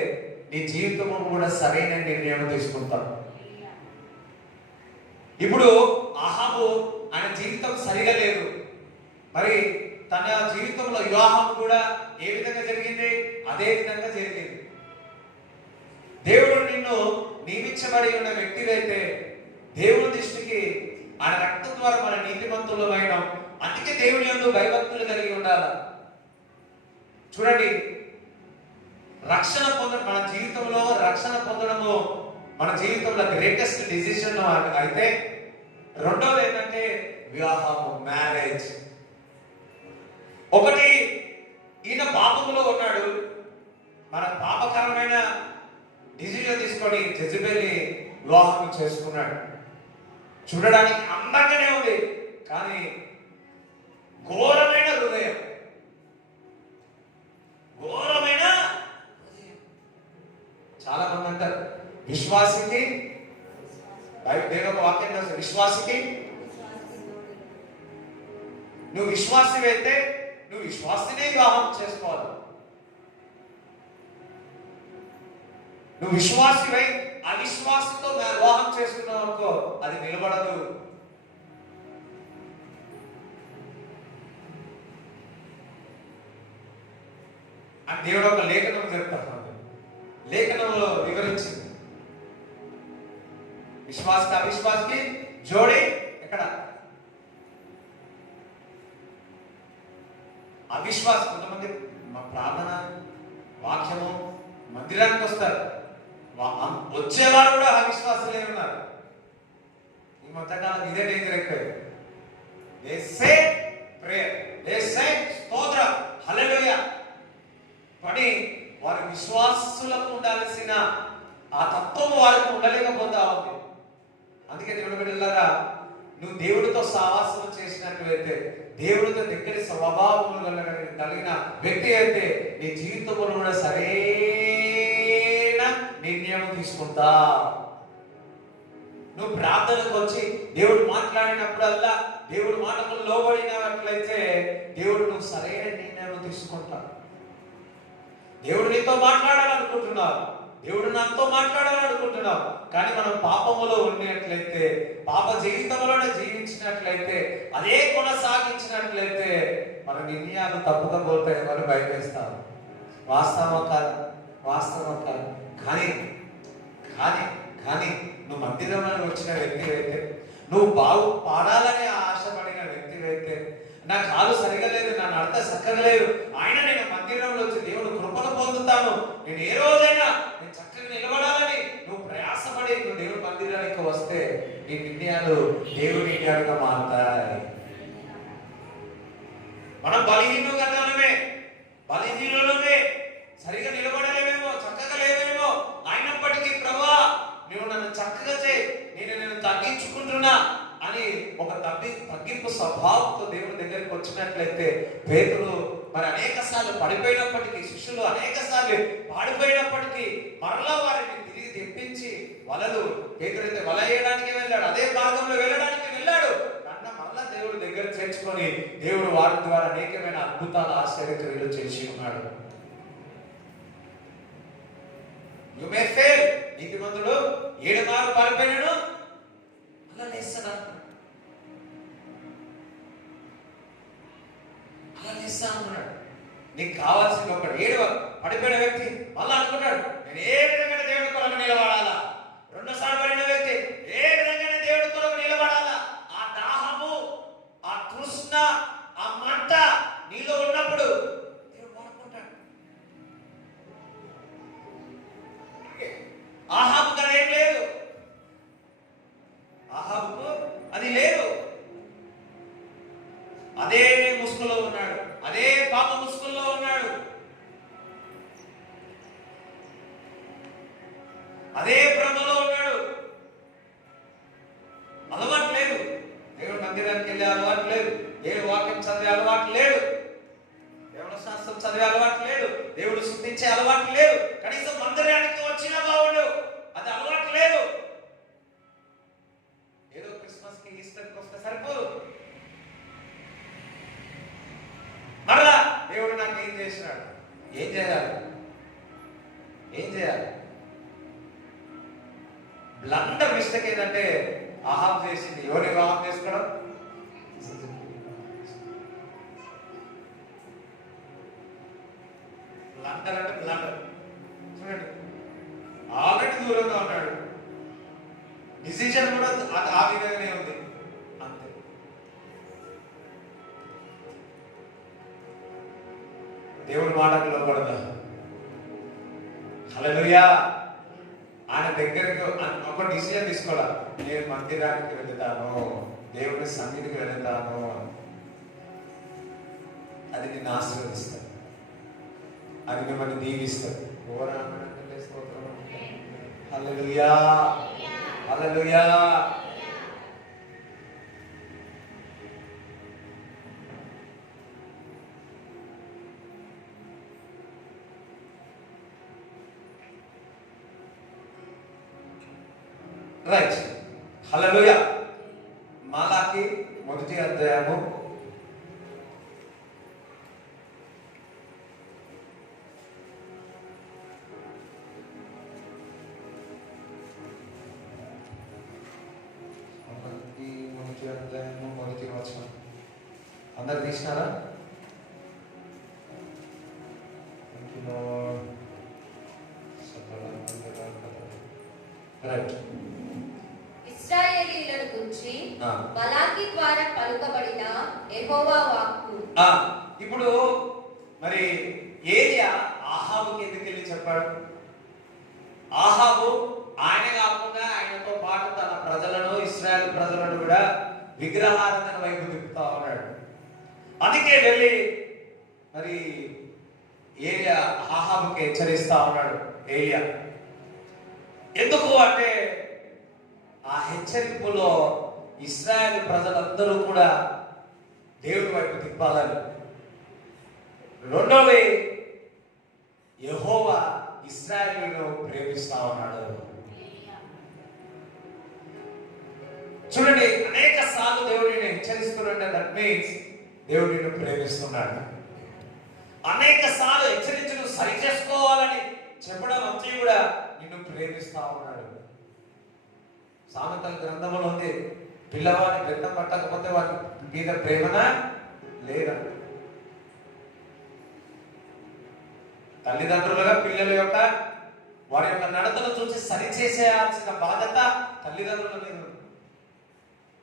నీ జీవితము కూడా సరైన నిర్ణయం తీసుకుంటావు. ఇప్పుడు ఆహాబు ఆయన జీవితం సరిగా లేదు. మరి తన జీవితంలో వివాహం కూడా ఏ విధంగా జరిగింది? అదే విధంగా జరిగింది. దేవుడు నిన్ను నియమించబడి ఉన్న వ్యక్తివైతే దేవుని దృష్టికి ఆయన రక్తం ద్వారా మన నీతిమంతులమైన, అందుకే దేవుని యందు భయభక్తులు కలిగి ఉండాలి. చూడండి, రక్షణ పొందడం మన జీవితంలో, రక్షణ పొందడము మన జీవితంలో గ్రేటెస్ట్ డిసిషన్ అయితే, రెండోది ఏంటంటే వివాహము, మ్యారేజ్. ఒకటి, ఈయన పాపములో ఉన్నాడు, మన పాపకరమైన డిసిజన్ తీసుకొని జెజబెల్ని వివాహం చేసుకున్నాడు. చూడడానికి అందంగానే ఉంది, కానీ ఘోరమైన హృదయం, ఘోరమైన హృదయం. చాలా మంది అంటారు విశ్వాసికి, దేవుని ఒక వాక్యం రాశారు, విశ్వాసికి నువ్వు విశ్వాసివైతే నువ్వు విశ్వాసినే వివాహం చేసుకోవాలి. నువ్వు విశ్వాసివై అవిశ్వాసితో వివాహం చేసుకున్నావు అనుకో, అది నిలబడదు. అని దేవుడు ఒక లేఖనం చెప్తాను, లేఖనంలో వివరించింది. విశ్వాసకి అవిశ్వాసకి జోడి ఎక్కడ? అవిశ్వాస. కొంతమంది మా ప్రార్థన వాక్యము మందిరానికి వస్తారు, వచ్చేవారు కూడా అవిశ్వాసులే ఉన్నారు. ఈ మధ్యకాలం ఇదే డేంజర్ ఎక్కువ. They say prayer, they say స్తోత్రం, హల్లెలూయా, కానీ వారి విశ్వాసులకు ఉండాల్సిన ఆ తత్వం వారికి ఉండలేకపోతా ఉంది. అందుకే దేవుడు బిడ్డలారా, నువ్వు దేవుడితో సహవాసం చేసినట్లయితే, దేవుడితో దగ్గర స్వభావం కలిగిన వ్యక్తి అయితే, నీ జీవితంలో కూడా సరైన నిర్ణయం తీసుకుంటా. నువ్వు ప్రార్థనకు వచ్చి దేవుడు మాట్లాడినప్పుడల్లా దేవుడు మాటకు లోబడినట్లయితే, దేవుడు నువ్వు సరైన నిర్ణయం తీసుకుంటా. దేవుడు నీతో మాట్లాడాలనుకుంటున్నావు, దేవుడు నాతో మాట్లాడాలనుకుంటున్నావు, కానీ మనం పాపములో ఉన్నట్లయితే, పాప జీవితంలోనే జీవించినట్లయితే, అదే కొనసాగించినట్లయితే మన నిర్ణయాలు తప్పుకపోతాయి, మనం భయపేస్తాం. వాస్తవం కాదు, వాస్తవం కాదు. కానీ కానీ కానీ నువ్వు మందిరంలో వచ్చిన వ్యక్తి అయితే, నువ్వు పాడాలని ఆశపడిన వ్యక్తి అయితే, నా కాలు సరిగా లేదు, నా నడత చక్కగా లేదు, ఆయన నేను మందిరంలో వచ్చి దేవుడు కృపను పొందుతాను, నేను ఏ రోజైనా నేను చక్కగా నిలబడాలని నువ్వు ప్రయాసపడి నువ్వు దేవుడి మందిరానికి వస్తే, నీ నిర్ణయాలు దేవుడి నిర్ణయాలుగా మారుతాయి. మనం బలహీనులమే, బలహీనులమే, సరిగా నిలబడలేమేమో, చక్కగా లేవేమో, అయినప్పటికీ ప్రభువా నువ్వు నన్ను చక్కగా చేయి, నేను తగ్గించుకుంటున్నా అని ఒక తగ్గింపు స్వభావంతో దేవుడి దగ్గరికి వచ్చినట్లయితే, పేతురు మరి అనేక సార్లు పడిపోయినప్పటికీ, శిష్యులు అనేక సార్లు పాడిపోయినప్పటికీ మరలా వారిని తిరిగి తెప్పించి, వలలు పేతురైతే వల వేయడానికి వెళ్ళాడు, అదే మార్గంలో వెళ్ళడానికి వెళ్ళాడు, అన్న మరలా దేవుడు దగ్గర చేర్చుకొని దేవుడు వారి ద్వారా అనేకమైన అద్భుతాలు, ఆశ్చర్యక్రియలు చేసి ఉన్నాడు. You may fail. నీతిమంతుడు 7 మార్లు పడిపోయాడు, అలా లేస్తాడు, అలా లేస్తా అన్నాడు. నీకు కావాల్సింది ఒకటి, 7 పడిపోయిన వ్యక్తి మళ్ళా అనుకుంటాడు, నేను ఏ విధంగా దేవుడి కొరకు నిలబడాలా. రెండోసారి పడిన వ్యక్తి ఏ విధంగా దేవుడి కొరకు నిలబడాలా. ఆ దాహము, ఆ తృష్ణ, ఆ మంట నీలో ఉన్నప్పుడు దేవుడు వాడుకుంటాడు. ఆహాబుకు అది ఏం లేదు, ఆహాబుకు అది లేదు. అదే ముసుగులో ఉన్నాడు, అదే పాప ముసుగుల్లో ఉన్నాడు, అదే భ్రమలో ఉన్నాడు. అలవాటు లేదు, దేవుడు మందిరానికి వెళ్ళే అలవాటు లేదు, దేవుడు వాక్యం చదివే అలవాటు లేదు, దేవుడు శాస్త్రం చదివే అలవాటు లేదు, దేవుడు శుద్ధించే అలవాటు లేదు, కనీసం మందిరానికి వచ్చిన బావుడు అది అలవాటు లేదు. ఏదో క్రిస్మస్ కి ఈస్టర్కి వస్తే సరిపోదు. మరలా దేవుడు నాకు ఏం చేసినాడు, ఏం చేయాలి, ఏం చేయాలి? బ్లండర్ మిస్టేక్ ఏంటంటే, ఆహాబ్ చేసింది ఎవరిని వివాహం చేసుకోవడం, బ్లండర్ అంటే బ్లండర్. చూడండి, ఆల్రెడీ దూరంగా ఉన్నాడు, డిసిజన్ కూడా ఆ విధంగానే ఉంది. అంతే. దేవుడి మాటకు లోబడదా? హల్లెలూయా. ఆయన దగ్గరికి ఒక డిసిజన్ తీసుకోవాలా, నేను మందిరానికి వెళ్తాను, దేవుడి సన్నిధికి వెళ్తాను, అది నిన్ను ఆశీర్వదిస్తాను, అది మిమ్మల్ని దీవిస్తాడు. హల్లెలూయా, హల్లెలూయా. రైట్, హల్లెలూయా. మలాకి మొదటి అధ్యాయము 1 అందరు తీసినారా? రైట్. ఇశ్రాయేలీయులను గురించి మలాకి ద్వారా పలుకబడిన యెహోవా వాక్కు. ఇప్పుడు మరి ఏలియా ఆహాబుకి ఎందుకు వెళ్ళి చెప్పాడు? ఆహాబు ఆయన కాకుండా ఆయనతో పాటు తన ప్రజలను, ఇశ్రాయేల్ ప్రజలను కూడా విగ్రహారాధన వైపు తిప్పుతా ఉన్నాడు. అందుకే వెళ్ళి మరి ఏలియా ఆహాబుకి హెచ్చరిస్తా ఉన్నాడు. ఏలియా ఎందుకు అంటే ఆ హెచ్చరింపులో ఇశ్రాయేల్ ప్రజలందరూ కూడా దేవుడి వైపు తిప్పాలని. రెండోది, యెహోవా ఇశ్రాయేలును ప్రేమిస్తా ఉన్నాడు. చూడండి, అనేక సార్లు దేవుడిని హెచ్చరిస్తున్నాడు. దట్ మీన్స్ దేవుడిని ప్రేమిస్తున్నాడు. అనేక సార్లు హెచ్చరించు సరి చేసుకోవాలని చెప్పడం అంతే కూడా నిన్ను ప్రేమిస్తా ఉన్నాడు. సామెతల గ్రంథంలో ఉంది, పిల్లవాడి వెంట పట్టకపోతే వారి మీద ప్రేమన లేదా. తల్లిదండ్రులుగా పిల్లల యొక్క వారి యొక్క నడతను చూసి సరిచేసేయాల్సిన బాధ్యత తల్లిదండ్రుల మీద.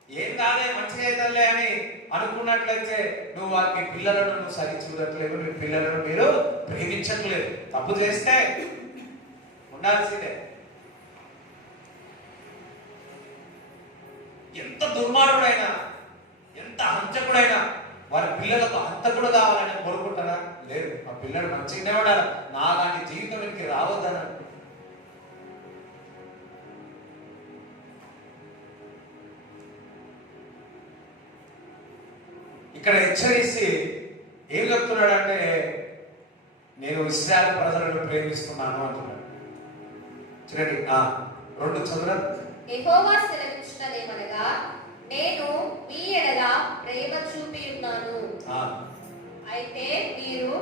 ఏం కాదే మంచిగా అవుతుందిలే అని అనుకున్నట్లయితే నువ్వు వారికి పిల్లలను నువ్వు సరి చూడట్లేదు, మీ పిల్లలను మీరు ప్రేమించట్లేదు. తప్పు చేస్తే ఉండాల్సిందే. ఎంత దుర్మార్గుడైనా, ఎంత హంతకుడైనా వారి పిల్లలకు హంతకుడు కావాలని కోరుకుంటారా? లేదు, మా పిల్లడు మంచిగానే ఉండాలి, నాలాంటి జీవితం వీరికి రావద్దన. ఇక్కడ హెచ్చరిస్తే ఏం చెప్తున్నాడంటే, నేను ఇశ్రాయేలు ప్రజలను ప్రేమిస్తున్నాను అంటున్నాడు. చూడండి, 2 చదువు. యెహోవా సెలవిచ్చినదేమనగా, నేను మీ ఎడల ప్రేమ చూపి ఉన్నాను. అయితే మీరు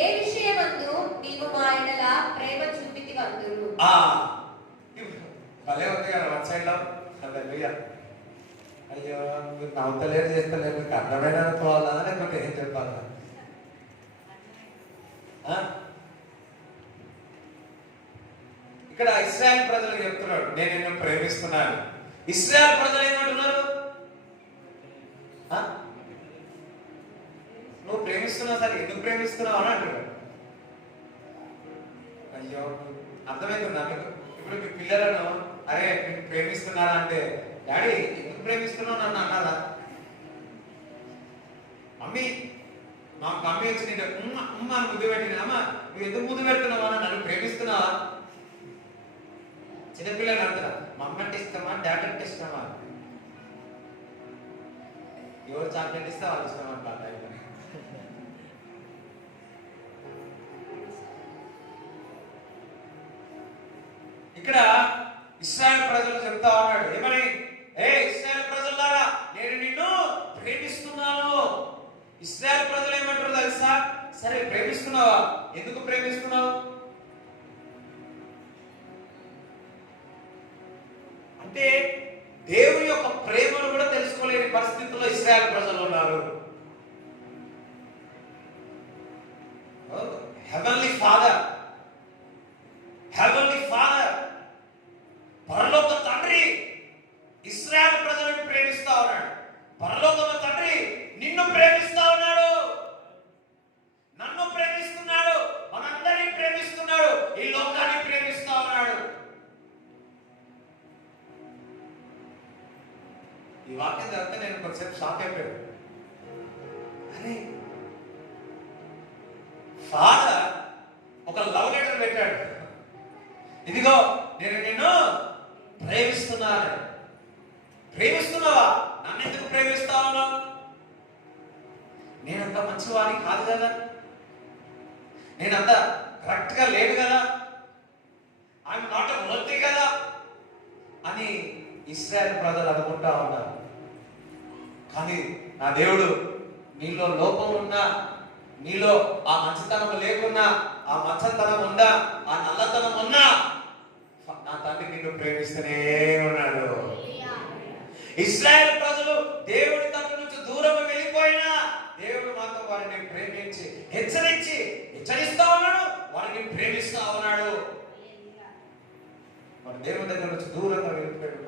ఏ విషయమందు నీవు మా ఎడల ప్రేమ చూపితివందురు. భలే ఉంది కదా వన్ సైడ్ లో. హల్లెలూయా. అయ్యో మీరు నవ్వుతలేరు చేస్తలేరు, మీకు అర్థమైన అనుకోవాలా లేకపోతే ఏం చెప్పాలా? ఇక్కడ ఇశ్రాయేల్ ప్రజలు చెప్తున్నాడు, నేను నిన్ను ప్రేమిస్తున్నాను. ఇశ్రాయేల్ ప్రజలు ఏమంటున్నారు? నువ్వు ప్రేమిస్తున్నావు సరే, ఎందుకు ప్రేమిస్తున్నావు అని అంటున్నాడు. అయ్యో అర్థమవుతుందా మీకు? ఇప్పుడు మీ పిల్లలను అరే నేను ప్రేమిస్తున్నారా అంటే, డాడీ ఎందుకు ప్రేమిస్తున్నావు నన్ను అన్నారా? మమ్మీ మా మమ్మీ వచ్చి నేను అమ్మ అని ముద్దు పెట్టిన, అమ్మ నువ్వు ఎందుకు ముద్దు పెడుతున్నావా, నన్ను ప్రేమిస్తున్నావా? చిన్నపిల్లలు అంటారా, మమ్మీ అంటే ఇష్టమా డాడీ అంటే ఇష్టమా? ఎవరు చాక్లెట్ ఇస్తే వాళ్ళు ఇష్టం అంటారు. ఇక్కడ ఇశ్రాయేల్ ప్రజలు చెప్తా ఉన్నాడు ఏమని? ఏ ఇశ్రాయేల్ ప్రజలారా, నేను నిన్ను ప్రేమిస్తున్నాను. ఇశ్రాయేల్ ప్రజలు ఏమంటారు తెలుసా? సరే ప్రేమిస్తున్నావా, ఎందుకు ప్రేమిస్తున్నావు అంటే దేవుని యొక్క ప్రేమను కూడా తెలుసుకోలేని పరిస్థితుల్లో ఇశ్రాయేల్ ప్రజలు ఉన్నారు. హెవెన్లీ ఫాదర్ షాక్ అయిపోయాడు. అరే ఫాదర్ ఒక లవ్ లెటర్ పెట్టాడు, ఇదిగో నేను నిన్ను ప్రేమిస్తున్నాను. ప్రేమిస్తున్నావా? నన్ను ఎందుకు ప్రేమిస్తావు? నేనంత మంచివాడిని కాదు కదా, నేనంత కరెక్ట్ గా లేను కదా, ఐఎమ్ నాట్ వర్తీ కదా అని ఇశ్రాయేలు ప్రజలు అనుకుంటా ఉన్నారు. కానీ నా దేవుడు, నీలో లోపం ఉన్నా, నీలో ఆ మంచితనం లేకున్నా, ఆ మచ్చతనం ఉన్నా, ఆ నల్లతనం ఉన్నా, నా తండ్రి నిన్ను ప్రేమిస్తూనే ఉన్నాడు. ఇశ్రాయేలు ప్రజలు దేవుడి తట్టు నుంచి దూరం వెళ్ళిపోయినా దేవుడు మాత్రం వారిని ప్రేమించి హెచ్చరిస్తా ఉన్నాడు, వారిని ప్రేమిస్తా ఉన్నాడు. మన దేవుడి దగ్గర నుంచి దూరంగా వెళ్ళిపోయాడు,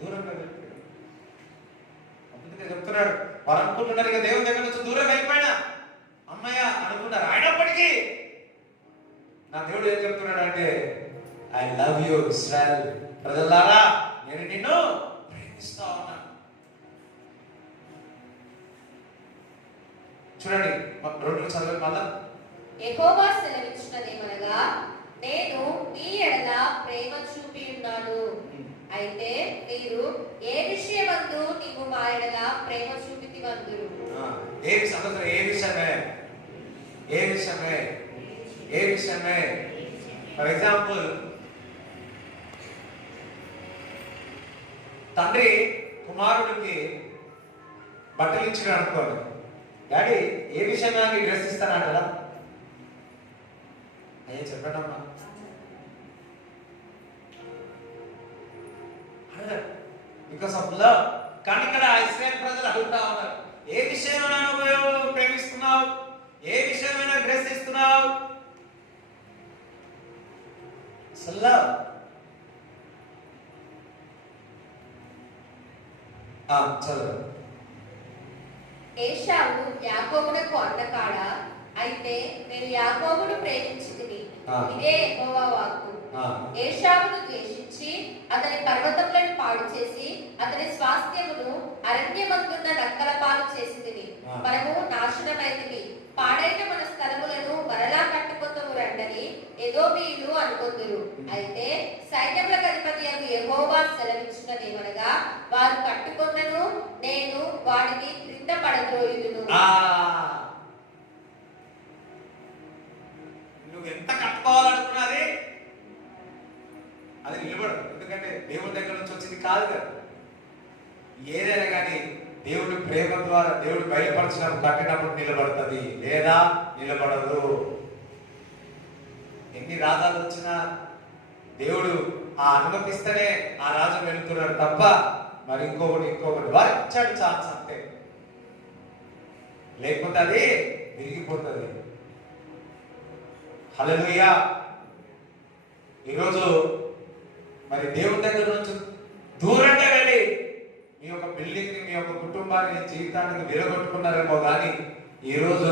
దూరంగా వెళ్ళిపోయాడు. అందుకే చెప్తున్నాడు, వారు అనుకుంటున్నారు ఇక దేవుని దగ్గర నుంచి దూరంగా వెళ్ళిపోయినా అమ్మయ్య అనుకున్నారు. అయినప్పటికీ నా దేవుడు ఏం చెప్తున్నాడు అంటే, ఐ లవ్ యూ ఇశ్రాయేల్ ప్రజలారా, నేను నిన్ను ప్రేమిస్తా ఉన్నాను. చూడండి రెండు చదవండి మళ్ళా. యెహోవా సెలవిచ్చినదేమనగా, నేను మీ ఎడల ప్రేమ చూపి ఉన్నాను. అయితే మీరు ఏ విషయమందు నీవు మా ఎడల ప్రేమ చూపితివందురు. ఏ విషయమే ఫర్ ఎగ్జాంపుల్, తండ్రి కుమారుడికి బట్టలు ఇచ్చిన అనుకోండి, డాడీ ఏ విషయంగా నీ డ్రెస్ ఇస్తానంటారా? అయ్యే చెప్పండమ్మా. Because of love. కానీ ఇక్కడ ఇశ్రాయేల్ ప్రజలు అడుగుతా ఉన్నారు, ఏ విషయమైనా నువ్వు ప్రేమిస్తున్నావు, ఏ విషయమైనా డ్రెస్ ఇస్తున్నావు? లవ్. చదువు. ఏశావు యాకోబునకు అన్నకాడ, అయితే నేను యాకోబును ప్రేమించితిని. ఇదే యెహోవా వాక్కు. ఏశావును ద్వేషించి అతని పర్వతములను పాడు చేసి అతని స్వాస్థ్యమును అరణ్యమందున్న నక్కల పాలు చేసితిని. మనము నాశనమైతిమి, పాడైన మన స్థలములను మరలా కట్టుకొందుము రండని ఎదోమీయులు అనుకొందురు. అయితే సైన్యములకు అధిపతియగు యెహోవా సెలవిచ్చినదేమనగా, వారు కట్టుకొన్నను, నేను వాడిని క్రింద పడద్రోయుదును. నువ్వు ఎంత కట్టుకోవాలనుకున్నది అది నిలబడదు, ఎందుకంటే దేవుడి దగ్గర నుంచి వచ్చింది కాదు కదా. ఏదైనా కానీ దేవుడి ప్రేమ ద్వారా దేవుడు బయలుపరిచినప్పుడు కట్టినప్పుడు నిలబడుతుంది, లేదా నిలబడదు. ఎన్ని రాజాలు వచ్చినా దేవుడు ఆ అనుమతిస్తేనే ఆ రాజు వెళుతున్నాడు తప్ప మరి ఇంకొకటి వారు ఇచ్చాడు ఛాన్స్ అంతే, లేకపోతే అది విరిగిపోతుంది. హల్లెలూయా. ఈరోజు మరి దేవుడి దగ్గర నుంచి దూరంగా వెళ్ళి మీ యొక్క బిల్డింగ్ ని, మీ యొక్క కుటుంబాన్ని, జీవితానికి విరగొట్టుకున్నారేమో కానీ ఈరోజు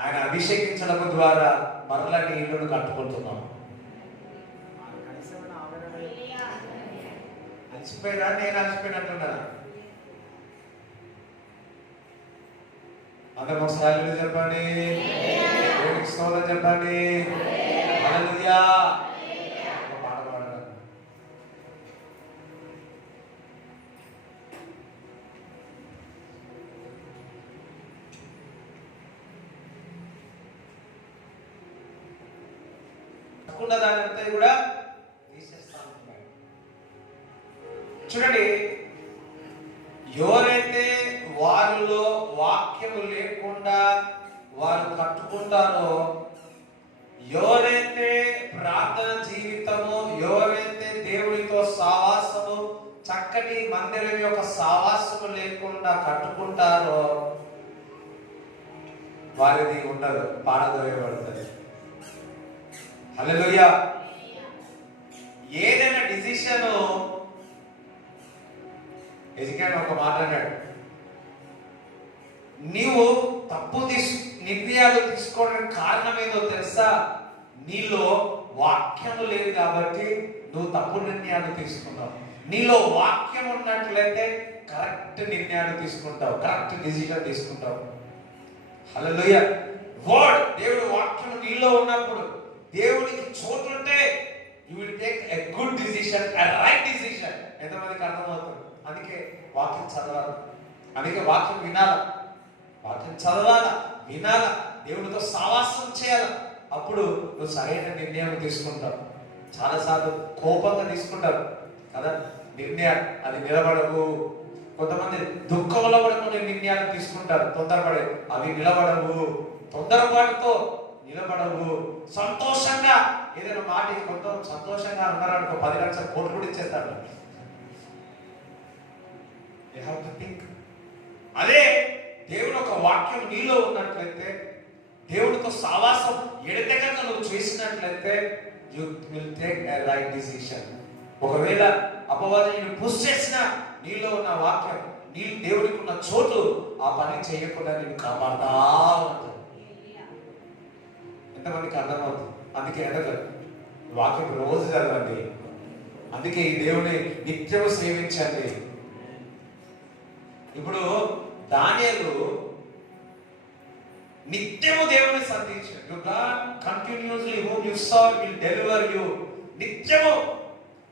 ఆయన అభిషేకించడం ద్వారా మరలా నీ ఇల్లును కట్టుకుంటున్నాం. అలసిపోయినా నేను అలసిపోయినట్టున్నాను. అందరం ఒకసారి చెప్పండి, దేవునికి స్తోత్రం చెప్పండి. హల్లెలూయా. పాట పాడడం. తక్కువ దాని అంతా కూడా తీసేస్తాను. చూడండి, ఎవరైతే వారిలో వాక్యము లేకుండా వారు కట్టుకుంటారో, ఎవరైతే ప్రార్థన జీవితము, ఎవరైతే దేవుడితో సావాసము, చక్కటి మందిరం యొక్క సావాసము లేకుండా కట్టుకుంటారో వారిది ఉండదు, పాడదోయబడుతుంది. హల్లెలూయా. ఏదైనా డిసిషన్ ఎజికేట్ ఒక మాట అన్నాడు, నీవు తప్పు నిర్ణయాలు తీసుకోవడానికి కారణం ఏదో తెలుసా? నీలో వాక్యము లేదు కాబట్టి నువ్వు తప్పు నిర్ణయాలు తీసుకున్నావు. నీలో వాక్యం ఉన్నట్లయితే కరెక్ట్ నిర్ణయాలు తీసుకుంటావు, కరెక్ట్ డిసిజన్ తీసుకుంటావు. హల్లెలూయా. వర్డ్, దేవుడు వాక్యం నీలో ఉన్నప్పుడు, దేవునికి చోటు ఉంటే you will take a good decision, a right decision. ఎంతమందికి అర్థమవుతుంది? అందుకే వాక్యం చదవాలి, అందుకే వాక్యం వినాల, వాక్యం చదవాల, వినాల, దేవుడితో సావాసం చేయాలి. అప్పుడు నువ్వు సరైన నిర్ణయం తీసుకుంటావు. చాలాసార్లు కోపంగా తీసుకుంటారు కదా నిర్ణయాలు, అది నిలబడవు. కొంతమంది దుఃఖంలో కూడా కొన్ని నిర్ణయాలు తీసుకుంటారు, తొందరపడే, అవి నిలబడవు. తొందరపాటుతో నిలబడవు. సంతోషంగా ఏదైనా మాట, కొంత సంతోషంగా ఉన్నారనుకో 10 లక్షల కోట్లు కూడా ఇచ్చేస్తారు. You have to think. అదే దేవుడు ఒక వాక్యం నీలో ఉన్నట్లయితే, దేవుడితో సావాసం ఎడతెగక నువ్వు చేసినట్లయితే you will take a right decision. ఒకవేళ అపవాది నిన్ను పుష్ చేసినా నీలో ఉన్న వాక్యం, నీ దేవుడికి ఉన్న చోటు ఆ పని చేయకుండా నేను కాపాడుతా ఉంటాను. ఎంతమందికి అర్థమవుతుంది? అందుకే ఎదగదు వాక్యం రోజు చదవండి. అందుకే ఈ దేవుని నిత్యము సేవించండి. ఇప్పుడు దానియేలు నిత్యము దేవుని సంధించాడు. You God continuously whom you serve will deliver you. నిత్యము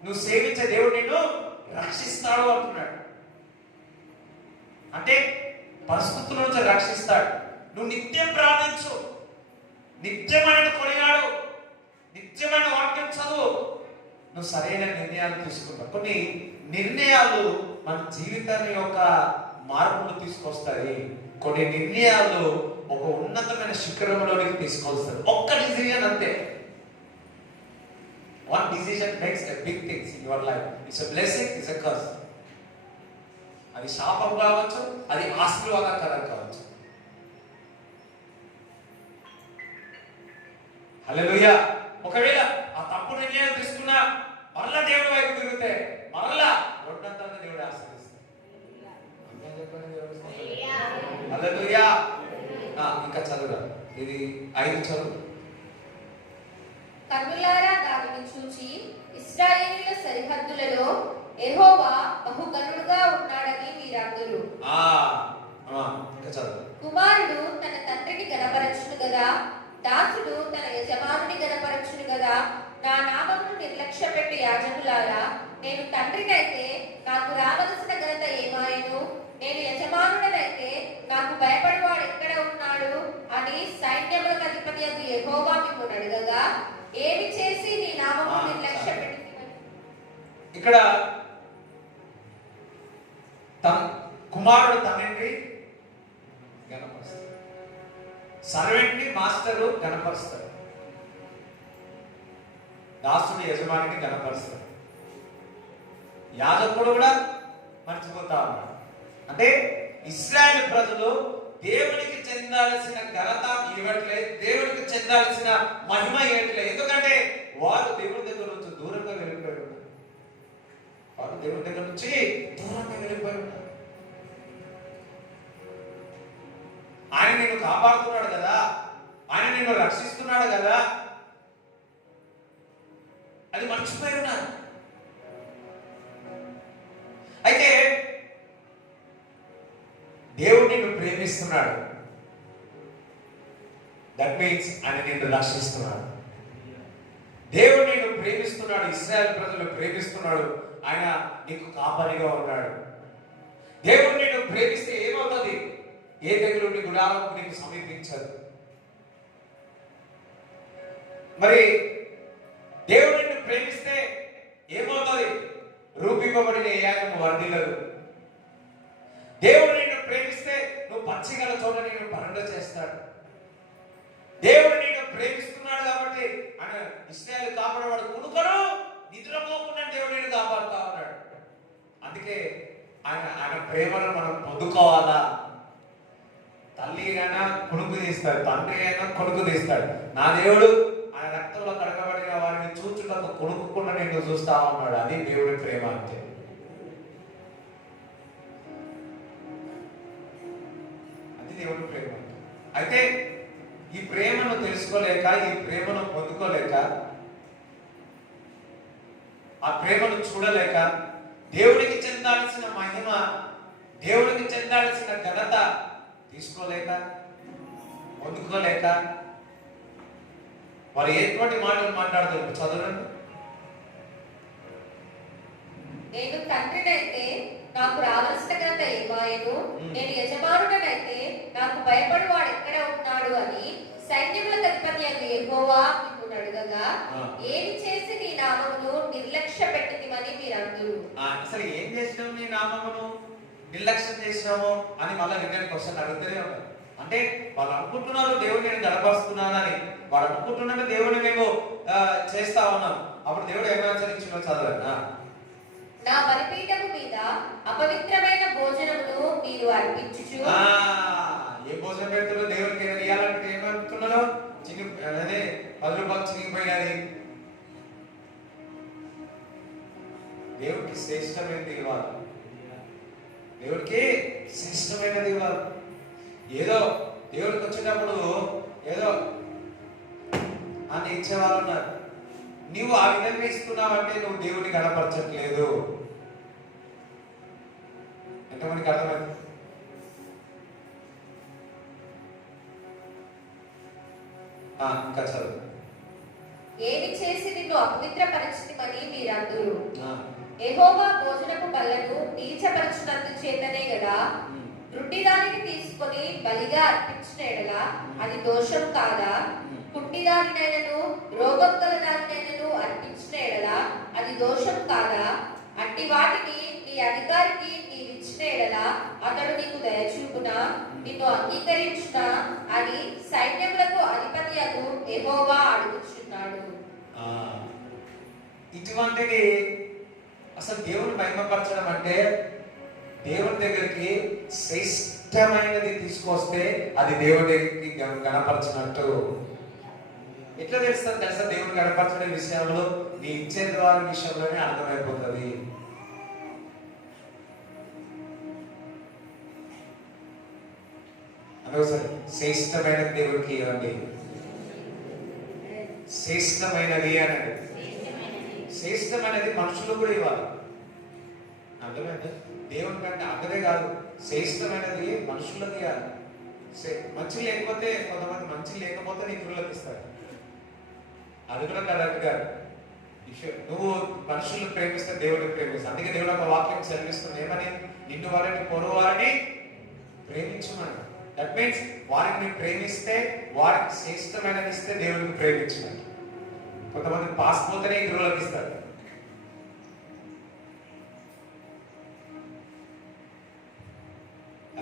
నువ్వు సేవించే దేవుడు నిన్ను రక్షిస్తాడు అంటున్నాడు. అంటే పరిస్థితుల నుంచి రక్షిస్తాడు. నువ్వు నిత్యం ప్రార్థించు, నిత్యమైన కొనియాడు, నిత్యమైన వాక్యం చదువు, నువ్వు సరైన నిర్ణయాలు తీసుకుంటావు. కొన్ని నిర్ణయాలు మన జీవితాన్ని యొక్క మార్పులు తీసుకొస్తాయి. కొన్ని నిర్ణయాలు ఒక ఉన్నతమైన శిఖరంలోనికి తీసుకొస్తాయి. ఒక్క డిసిజన్ అంతే. One decision makes a big things in your life. It's a blessing, it's a curse. అది శాపం కావచ్చు, అది ఆశీర్వాదకరం కావచ్చు. హల్లెలూయా. ఒకవేళ ఆ తప్పు నిర్ణయం తీసుకున్నా మరలా దేవుడి వైపు తిరిగితే మరలా రెండంతలుగా దేవుడు ఆశీర్వదిస్తాడు. హల్లెలూయా. ఇంకా చదువురా, ఇది 5 చదువు. కన్నులారా దానిని చూచి ఇశ్రాయేలీయుల సరిహద్దులలో యెహోవా బహుగనుడుగా ఉన్నాడని మీరందరూ. ఇంకా చదువు. కుమారుడు తన తండ్రిని గణపరచును గదా, దాసుడు తన యజమానుని గణపరచును గదా. నా నామమును నిర్లక్ష్య పెట్టి యాజకులారా, నేను తండ్రినైతే నాకు రావలసిన ఘనత ఏమాయను? నేను యజమానుడనైతే నాకు భయపడేవాడు ఎక్కడ ఉన్నాడు అని సైన్యములకు అధిపతి యెహోవా మిమ్మును అడగగా, ఏమి చేసి నీ నామమును నిర్లక్ష్య పెట్టి? ఇక్కడ కుమారుడు తండ్రిని గణపరుస్తాడు, సర్వెంట్ ని మాస్టరు గణపరుస్తాడు, దాసుని యజమానిని గణపరుస్తాడు, యాజకుడు కూడా మర్చిపోతా ఉన్నాడు. అంటే ఇశ్రాయేలు ప్రజలు దేవునికి చెందాల్సిన ఘనత ఇవ్వట్లేదు, దేవునికి చెందాల్సిన మహిమ ఇవ్వట్లేదు. ఎందుకంటే వారు దేవుడి దగ్గర నుంచి దూరంగా వెళ్ళిపోయి ఉన్నారు. వారు దేవుడి దగ్గర నుంచి దూరంగా వెళ్ళిపోయి ఉన్నారు. ఆయన నిన్ను కాపాడుతున్నాడు కదా, ఆయన నిన్ను రక్షిస్తున్నాడు కదా, అది మర్చిపోయి ఉన్నారు. అయితే దేవుడు నిన్ను ప్రేమిస్తున్నాడు. దట్ మీన్స్ ఆయన నిన్ను రక్షిస్తున్నాడు. దేవుడు నిన్ను ప్రేమిస్తున్నాడు, ఇశ్రాయేలు ప్రజలు ప్రేమిస్తున్నాడు, ఆయన నీకు కాపరిగా ఉన్నాడు. దేవుడు నిన్ను ప్రేమిస్తే ఏమవుతుంది? ఏ తెగులు నీ గుడారం నీకు సమీపించదు. మరి దేవుడు నిన్ను ప్రేమిస్తే ఏమవుతుంది? రూపింపబడిన ఏ యాగము వర్ధిల్లదు. దేవుడు నిన్ను ప్రేమిస్తే నువ్వు పచ్చిగల చోట నిన్ను పరంగా చేస్తాడు. దేవుడు నిన్ను ప్రేమిస్తున్నాడు కాబట్టి ఆయన ఇశ్రాయేలు కాపాడేవాడు కునుకడు, నిద్రపోకుండా దేవుడు నిన్ను కాపాడుతా ఉన్నాడు. అందుకే ఆయన ప్రేమను మనం పొందుకోవాలా. తల్లి అయినా కొడుకు తీస్తాడు, తండ్రి అయినా కొడుకు తీస్తాడు. నా దేవుడు ఆయన రక్తంలో కడగబడిన వారిని చూచుటకు కొనుక్కుండా నిన్ను చూస్తా ఉన్నాడు. అది దేవుడి ప్రేమ అంటే. అది దేవుడి ప్రేమ. అయితే ఈ ప్రేమను తెలుసుకోలేక, ఈ ప్రేమను పొందుకోలేక, ఆ ప్రేమను చూడలేక దేవుడికి చెందాల్సిన మహిమ, దేవుడికి చెందాల్సిన ఘనత తీసుకోలేక, పొందుకోలేక వారు ఎటువంటి మాటలు మాట్లాడుతున్నారు చదవండి. నేను తండ్రినైతే నాకు రావాల్సిన ఘనత ఏమాయను, నేను యజమానుడనైతే నాకు భయపడు వాడు ఎక్కడ ఉన్నాడు అని సైన్యములకు అధిపతి యెహోవా మిమ్మును అడగగా, ఏమి చేసి నీ నామమును నిర్లక్ష్య పెట్టితిమని మీరందరూ. అసలు ఏం చేసినావు, నీ నామమును నిర్లక్ష్యం చేసినాము అని మళ్ళీ రిటర్న్ క్వశ్చన్ అడుగుతూనే ఉన్నారు. అంటే వాళ్ళు అనుకుంటున్నారు దేవుడిని నేను గడపరుస్తున్నానని, వాడు అనుకుంటున్నాడు దేవుడిని మేము చేస్తా ఉన్నాం. అప్పుడు దేవుడు ఏమైనా ఆచరించిన చదవండి. నా బలిపీఠము మీద అపవిత్రమైన భోజనమును మీరు అర్పించుచు. ఏ భోజనం పెడుతున్నారు దేవుడికి? ఏమైనా ఇవ్వాలంటే ఏమనుకుంటున్నారు? అదే 10 రూపాయలు చినిగిపోయినది. దేవుడికి శ్రేష్టమైనది ఇవ్వాలి, దేవుడికి శ్రేష్టమైనది ఇవ్వాలి. ఏదో దేవుడికి వచ్చేటప్పుడు ఏదో అని ఇచ్చేవాళ్ళు ఉన్నారు. నువ్వు ఆ విధంగా ఇస్తున్నావంటే నువ్వు దేవుడిని గణపరచట్లేదు. ఎంతమందికి అర్థమైంది? ఇంకా చదువు. ఏమి చేసి నిన్ను అపవిత్ర పరిస్థితిమని మీరందరూ. యెహోవా భోజనపు బల్లను నీచపరచునందు చేతనే కదా రుడ్డిదానిని తీసుకొని బలిగా అర్పించిన ఎడల అది దోషం కాదా? పుట్టిదానినైనను రోగం గల దానినైనను అర్పించిన ఎడల అది దోషం కాదా? అట్టి వాటిని నీ అధికారికి నీవిచ్చిన ఎడల అతడు నీకు దయచూపునా, నిన్ను అంగీకరించునా అని సైన్యములకు అధిపతి అగు యెహోవా అడుగుచున్నాడు. ఇటువంటిది అసలు దేవుని మహిమపరచడం అంటే దేవుని దగ్గరికి శ్రేష్టమైనది తీసుకొస్తే అది దేవుడి దగ్గరికి గణపరచినట్టు. ఎట్లా తెలుస్తుంది తెలుసా? దేవుని గణపరచడం విషయంలో నీ ఇచ్చే ద్వారా విషయంలోనే అర్థమైపోతుంది. అనవసరం శ్రేష్టమైనది దేవుడికి ఇవ్వండి. శ్రేష్టమైనది అనేది శ్రేష్టమైనది మనుషులు కూడా ఇవ్వాలి. అర్థమైంది? దేవుని కంటే అక్కడే కాదు, శ్రేష్టమైనది మనుషులకు ఇవ్వాలి. మంచి లేకపోతే కొంతమంది మంచి లేకపోతే నీ ఇతరులకు ఇస్తారు. అది కూడా కరెక్ట్ కాదు. నువ్వు మనుషులను ప్రేమిస్తే దేవుడిని ప్రేమిస్తావు. అందుకే దేవుడు ఒక వాక్యం చదివిస్తుంది, ఏమని? నిన్ను వారిని పొరుగు వారిని ప్రేమించమని. దట్ మీన్స్ వారిని ప్రేమిస్తే, వారికి శ్రేష్టమైనది ఇస్తే దేవుడిని ప్రేమించినట్టు. కొంతమంది పాస్పోతేనే ఇతరులకు ఇస్తారు.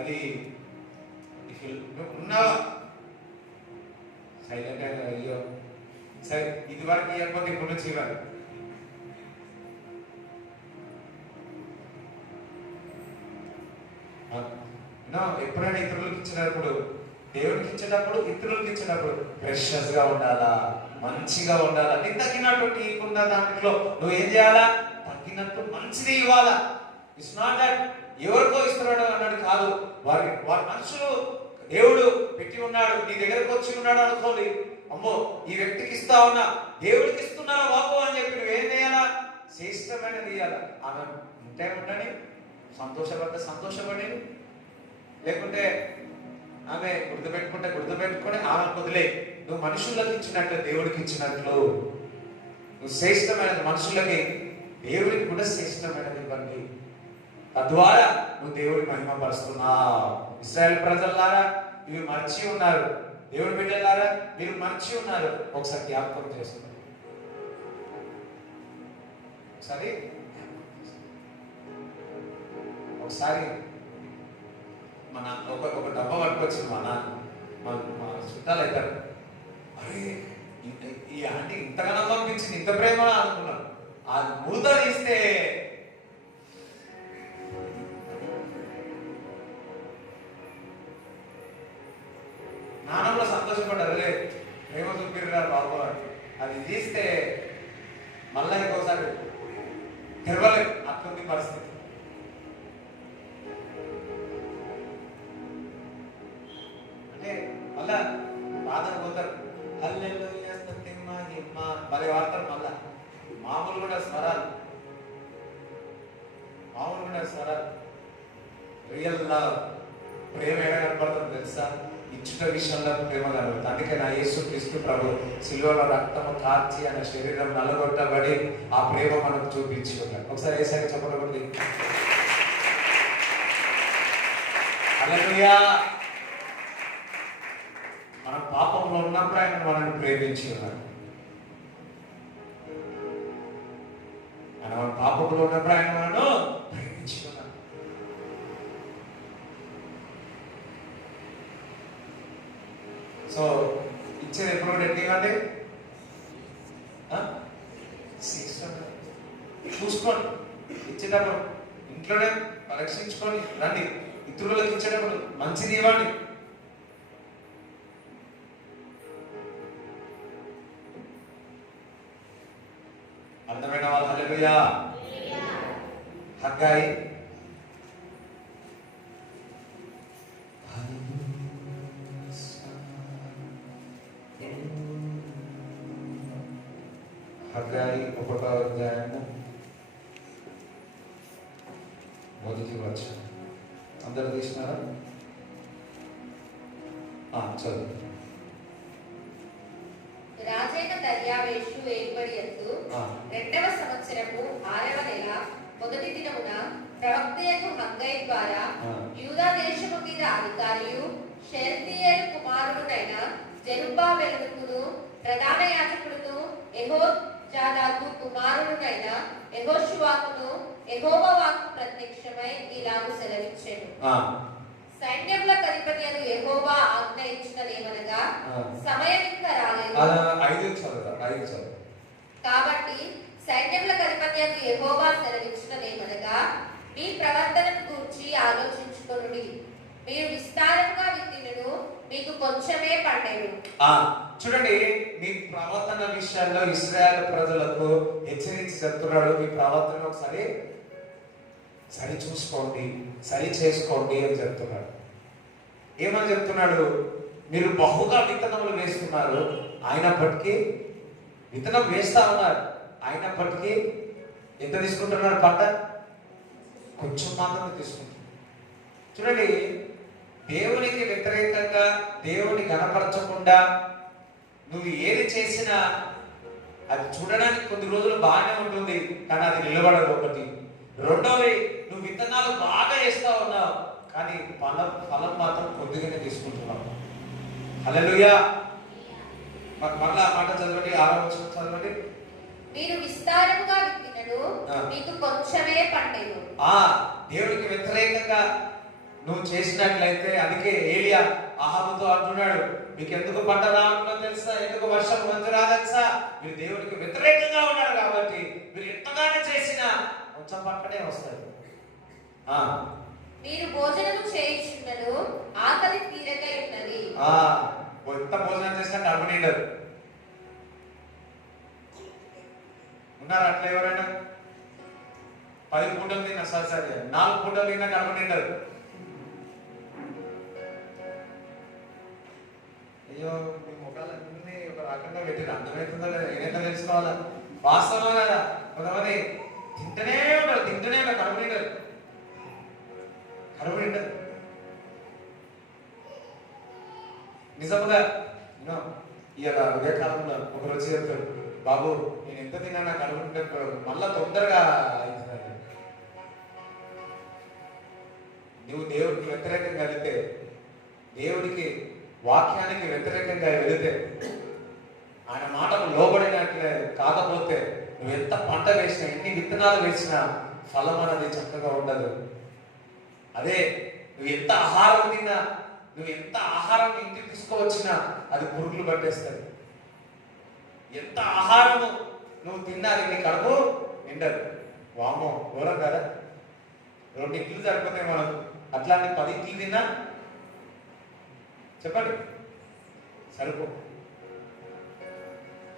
అది ఉన్నావా సైలెంట్ గా, అయ్యో సరే ఇది వరకు ఇవ్వకపోతే ఇప్పుడు నుంచి ఇవ్వాలి. ఎప్పుడైనా ఇతరులకు ఇచ్చినప్పుడు, దేవుడికి ఇచ్చేటప్పుడు, ఇతరులకు ఇచ్చేటప్పుడు ప్రెషస్ గా ఉండాలా, మంచిగా ఉండాలా. నీకు తగ్గినట్టు నీకున్న దాంట్లో నువ్వు ఏం చేయాలా? తగ్గినట్టు మంచిది ఇవ్వాలా. ఇట్స్ నాట్ దట్ ఎవరికో ఇస్తున్నాడు అన్నాడు కాదు. వారి మనుషులు దేవుడు పెట్టి ఉన్నాడు, నీ దగ్గరకు వచ్చి ఉన్నాడు అనుకోండి. అమ్మో ఈ వ్యక్తికి ఇస్తా ఉన్నా, దేవుడికి ఇస్తున్నారా బాబు అని చెప్పి నువ్వేం చేయాలా? శ్రేష్టమైనది ఇవ్వాలా. ఆమె ఉంటే ఉండని, సంతోషపడితే సంతోషపడేది, లేకుంటే ఆమె గుర్తుపెట్టుకొని ఆమె వదిలే. నువ్వు మనుషులకు ఇచ్చినట్లు దేవుడికి ఇచ్చినట్లు నువ్వు శ్రేష్టమైనది మనుషులకి, దేవుడికి కూడా శ్రేష్టమైనది ఇవ్వండి. తద్వారా నువ్వు దేవుడి మహిమపరుస్తున్నావు. ఇశ్రాయేలు ప్రజలారా ఇవి మర్చి ఉన్నారు, దేవుడి బిడ్డలారా మీరు మర్చి ఉన్నారు. ఒకసారి జ్ఞాపకం చేస్తున్నారు. ఒకసారి మన ఒక డబ్బా పట్టుకొచ్చింది మా నాన్న, మా చుట్టాలు అవుతారు. అరే ఈ ఆంటీ ఇంతగానో పంపించింది, ఇంత ప్రేమ అనుకున్నాను. ఆ మూత తీస్తే నాన్నలో సంతోషపడ్డారు, అదే ప్రేమ చూపిరా బాబు. అది తీస్తే మళ్ళా ఇంకోసారి తెరవలేదు. అట్లుంది పరిస్థితి. అంటే మళ్ళా బాధను పోతారు. భలే వాడతారు. మళ్ళా మామూలు కూడా స్వరాలు మామూలుగా సారా రియల్ లవ్ ప్రేమ ఎలా కనపడుతుంది తెలుసా? ఇచ్చుట విషయంలో ప్రేమ కనబడుతుంది. అందుకే నా యేసు క్రీస్తు ప్రభు సిలువలో రక్తము కార్చి ఆయన శరీరం నల్లగొట్టబడి ఆ ప్రేమ మనకు చూపించుకున్నాడు. ఒకసారి ఏసారి చెప్పబడింది. హల్లెలూయా. మనం పాపంలో ఉన్నప్పుడు ఆయన మనల్ని ప్రేమించి ఉన్నాడు. మన పాపంలో ఉన్నప్పుడు ఆయన మనను ప్రేమించి ఉన్నాడు. సో ఇచ్చేది ఎప్పుడు రెడ్డి అంటే చూసుకోండి. ఇచ్చేటప్పుడు ఇంట్లోనే పరీక్షించుకొని రండి. ఇతరులకు ఇచ్చేటప్పుడు మంచిది ఇవ్వండి. అర్థమైన వాళ్ళు హల్లెలూయా. హగ్గాయి హగ్గాయి 1వ అధ్యాయము 1వ వచనం. అందరూ తీసినారా? చదువు. రాజైన దర్యావేషు ఏర్పడియందు 2వ సంవత్సరము 6వ నెల 1వ దినమున ప్రవక్తయగు హగ్గయి ద్వారా యూదా దేశము మీద అధికారియు షెల్తీయేలు కుమారుడునైన జెరుబ్బాబెలును ప్రధాన యాజకుడును యెహోజాదాకు కుమారుడునైన యెహోషువాకును యెహోవా వాక్కు ప్రత్యక్షమై ఇలాగు సెలవిచ్చెను. సైన్యముల అధిపతి అను యెహోవా ఆజ్ఞ ఇచ్చినదేమనగా సమయం ఇంకా రాలేదు. కాబట్టి సైన్యముల అధిపతి అను యెహోవా సెలవిచ్చినదేమనగా మీ ప్రవర్తనను గూర్చి ఆలోచించుకొనుడి. మీరు విస్తారముగా విత్తినను మీకు కొంచెమే పండెను. చూడండి, మీ ప్రవర్తన విషయాల్లో ఇశ్రాయేలు ప్రజలకు హెచ్చరించి చెప్తున్నాడు. మీ ప్రవర్తన ఒకసారి సరి చూసుకోండి, సరి చేసుకోండి అని చెప్తున్నాడు. ఏమని చెప్తున్నాడు? మీరు బహుగా విత్తనములు వేస్తున్నారు, అయినప్పటికీ విత్తనం వేస్తా ఉన్నారు, అయినప్పటికీ ఎంత తీసుకుంటున్నారు? పంట కొంచెం మాత్రమే తీసుకుంటున్నారు. చూడండి, దేవునికి వ్యతిరేకంగా దేవుని గణపరచకుండా నువ్వు ఏది చేసినా అది చూడడానికి కొద్ది రోజులు బాగానే ఉంటుంది, కానీ అది నిలబడదు. ఒకటి. రెండోది, నువ్వు విత్తనాలు బాగా వేస్తా ఉన్నావు, కానీ ఫలం మాత్రం కొద్దిగానే తీసుకుంటున్నావు. హల్లెలూయా. మళ్ళా మాట చదవండి, 6వ వచనం చదవండి. మీరు విస్తారముగా విత్తినను మీకు కొంచెమే పండెను. దేవునికి వ్యతిరేకంగా నువ్వు చేసినట్లయితే, అందుకే ఏలియా అహాబుతో అంటున్నాడు, మీకు ఎందుకు పంట రావట్లేదు తెలుసా? ఎందుకు వర్షం మంచి రాదు తెలుసా? మీరు దేవునికి వ్యతిరేకంగా ఉన్నారు కాబట్టి మీరు ఎంతగానో చేసినా కొంచెం పంటనే వస్తుంది. మీరు భోజనము చేయుచున్నను ఆకలి తీరకై ఉన్నది. ఎంత భోజనం చేసినా కడుపు నిండదు. ఉన్నారు అట్లా ఎవరైనా? 10 పూటలు తిన్నా సరే 4 పూటలు తిన్నా కడుపు నిండదు. అయ్యో, మీ ముఖాలన్నీ ఒక రకంగా పెట్టిన అర్థమవుతుందో లేదా? నేనెంత తెలుసుకోవాలా? వాస్తవం కదా. కొంతమంది తింటూనే ఉంటారు, కడుపు నిండదు. నిజముగా ఇవాళ ఉదయకాలంలో ఒక రోజు చెప్తాడు, బాబు నేను ఎంత తిన్నా నాకు కడుపు నిండే మళ్ళా తొందరగా అవుతుంది. నువ్వు దేవుడికి వ్యతిరేకంగా వెళితే, దేవుడికి వాక్యానికి వ్యతిరేకంగా వెళితే, ఆయన మాటకు లోబడినట్లే కాకపోతే నువ్వు ఎంత పంట వేసినా, ఎన్ని విత్తనాలు వేసినా ఫలం అనేది చక్కగా ఉండదు. అదే నువ్వు ఎంత ఆహారం తిన్నా, నువ్వు ఎంత ఆహారం ఇంటికి తీసుకువచ్చినా అది పురుగులు పట్టేస్తుంది. ఎంత ఆహారము నువ్వు తిన్నా అది నీ కడుపు నిండదు. వామో, ఘోరం కదా. 2 ఇడ్లీలు సరిపోతాయి మనకు. అట్లాంటి 10 ఇడ్లీలు తిన్నా చెప్పండి సరిపో.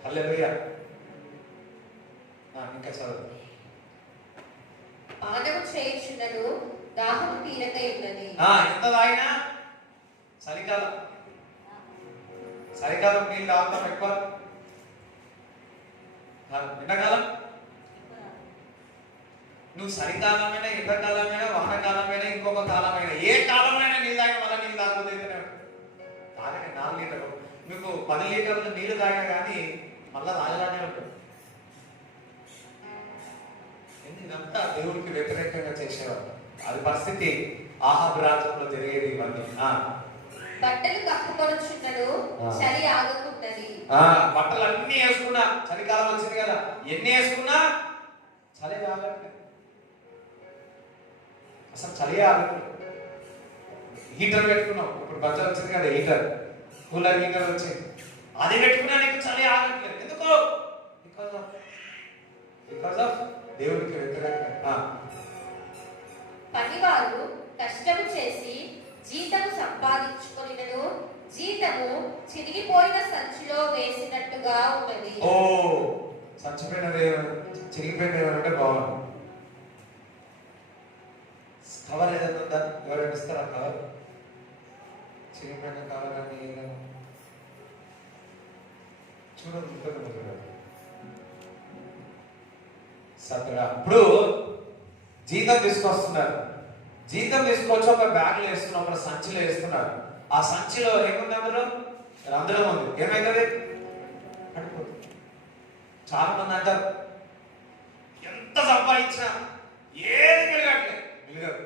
హల్లెలూయా. ఇంకా చదువు. పానము చేయుచున్నను దాహము తీరకై ఉన్నది. ఎంత తాగినా చలికాలం నీళ్ళు తాగుతాం ఎక్కువ. ఎండాకాలం నువ్వు చలికాలమైనా, ఎండాకాలమైనా, వానకాలమైనా, ఇంకొక కాలమైనా, ఏ కాలమైనా నీళ్ళు తాగిన వల్ల నీళ్ళు తాగబోతుంటేనే తాగండి. 4 లీటర్లు మీకు 10 లీటర్లు నీళ్లు తాగినా కానీ మళ్ళా తాగలానే ఉంటుంది. ఇదంతా దేవుడికి వ్యతిరేకంగా చేసేవారు. అది పరిస్థితి ఆహాబు రాజ్యంలో జరిగేది ఇవన్నీ. బట్టలు కప్పుకొనుచున్నాడు, చలి ఆగకుండాది. బట్టలు అన్ని వేసుకున్నా, చలికాలం వచ్చింది కదా, ఎన్ని వేసుకున్నా చలి ఆగట్లేదు. అసలు చలి ఆగట్లేదు. హీటర్ పెట్టుకున్నాం, ఇప్పుడు బడ్జెట్ వచ్చింది కదా, హీటర్, కూలర్ హీటర్ వచ్చింది, అది పెట్టుకున్నా నీకు చలి ఆగట్లేదు. ఎందుకు? బికాజ్ ఆఫ్ దేవుడికి వ్యతిరేకంగా. పనివారు కష్టము చేసి జీతము సంపాదించుకొనినను జీతము చిరిగిపోయిన సంచిలో వేసినట్టుగా ఉన్నది. ఓ, చచ్చిపోయినది చిరిగిపోయినది ఏమంటే బాగుంది. కవర్ ఏదైనా ఉందా? ఎవరైనా ఇస్తారా కవర్? చిరిగిపోయిన కవర్ అని ఏదైనా చూడండి. సత్రా ఇప్పుడు జీతం తీసుకొస్తున్నారు. జీతం తీసుకొచ్చి ఒక బ్యాగ్లో వేస్తున్నారు, ఒక సంచిలో వేస్తున్నారు. ఆ సంచిలో ఏముంది? అందులో రంధ్రం ఉంది. ఏమైతుంది? పడిపోతుంది. చాలా మంది అంటారు ఎంత సంపాదించినా ఏది మిగలట్లేదు. మిగలదు.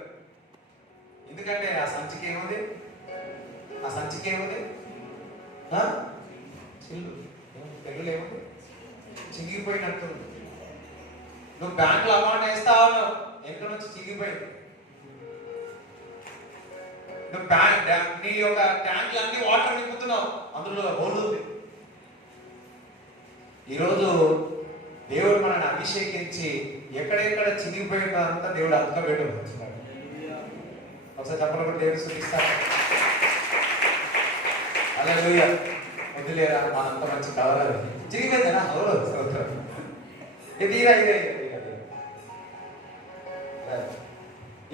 ఎందుకంటే ఆ సంచికి ఏముంది? ఆ సంచికి ఏముంది? చిల్లు తెలుగులో ఏముంది? చిరిగిపోయినట్టుంది. నువ్వు బ్యాంకులో అమౌంట్ వేస్తా ఉన్నావు, ఎక్కడ నుంచి చిరిగిపోయింది. నువ్వు నీ యొక్క ట్యాంకులు అన్ని వాటర్ నింపుతున్నావు, అందులో హోల్ ఉంది. ఈరోజు దేవుడు మనల్ని అభిషేకించి ఎక్కడెక్కడ చిరిగిపోయిందంతా దేవుడు అతకబెట్టుకుంటున్నాడు. ఒకసారి చెప్పడం దేవుడు చూపిస్తాడు. హల్లెలూయా. వదిలేరా, మనంత మంచి కావాలి. చిరిగిపోయిందా? ఇది ఇదే.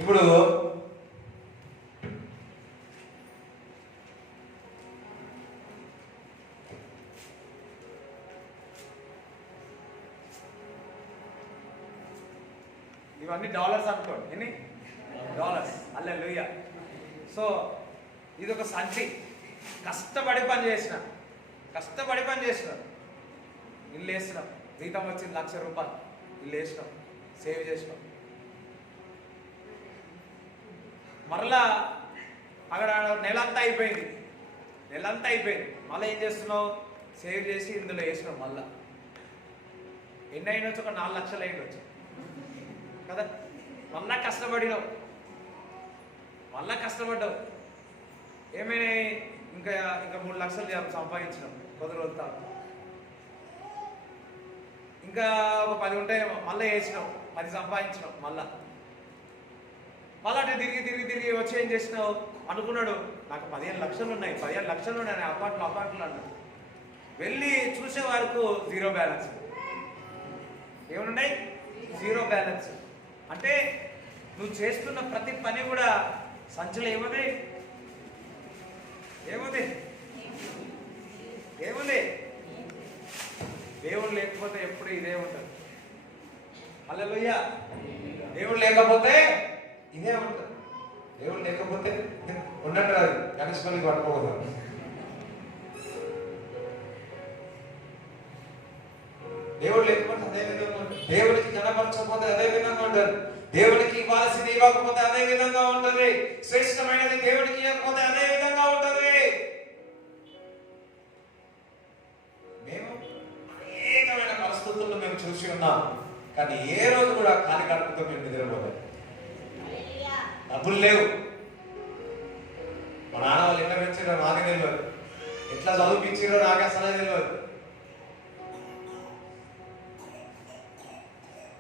ఇప్పుడు ఇవన్నీ డాలర్స్ అనుకోండి. ఎన్ని డాలర్స్? హల్లెలూయా. సో ఇది ఒక సంచి. కష్టపడి పని చేసిన ఇల్లు వేసినాం, జీతం వచ్చింది 1,00,000 రూపాయలు, ఇల్లు వేసినాం, సేవ్ చేసినాం. మరలా అక్కడ నెలంతా అయిపోయింది. మళ్ళీ ఏం చేస్తున్నావు? సేవ్ చేసి ఇందులో వేసినాం. మళ్ళా ఎన్ని అయినొచ్చు? ఒక 4 లక్షలు అయినొచ్చు కదా. మళ్ళా కష్టపడ్డావు. ఏమైనా ఇంకా 3 లక్షలు సంపాదించినాం కొద్ది రోజులు. ఇంకా ఒక 10 ఉంటాయేమో, మళ్ళీ వేసినావు, 10 సంపాదించినావు. మళ్ళా అటు తిరిగి వచ్చి ఏం చేసినావు? అనుకున్నాడు నాకు 15 లక్షలు ఉన్నాయి అపార్ట్లు అన్నాడు. వెళ్ళి చూసే వరకు 0 బ్యాలెన్స్. ఏమన్నాయి? 0 బ్యాలెన్స్. అంటే నువ్వు చేస్తున్న ప్రతి పని కూడా సంచులో ఏముంది? దేవుడు లేకపోతే ఎప్పుడు ఇదే ఉంటుంది. హల్లెలూయా. దేవుడు లేకపోతే ఇదే ఉంటుంది. దేవుడు లేకపోతే ఉన్నట్టు రాదు. గణేశ్వరికి పట్టుకోవద్దు. దేవుడు లేకపోతే అదే విధంగా ఉంటుంది. దేవుడికి కనపరచకపోతే అదే విధంగా ఉంటుంది. దేవుడికి ఇవ్వాల్సింది ఇవ్వకపోతే అదే విధంగా ఉంటుంది. శ్రేష్టమైనది దేవుడికి ఇవ్వకపోతే అదే విధంగా ఉంటుంది. మేము అనేకమైన పరిస్థితుల్లో మేము చూసి ఉన్నాం, కానీ ఏ రోజు కూడా ఖాళీ కడుపుతో మేము నిద్రపోలేదు. డబ్బులు లేవు. మా నాన్న వాళ్ళు ఎట్లా పెంచారో నాకే తెలియదు, ఎట్లా చదివించారో నాకే అసలే తెలియదు.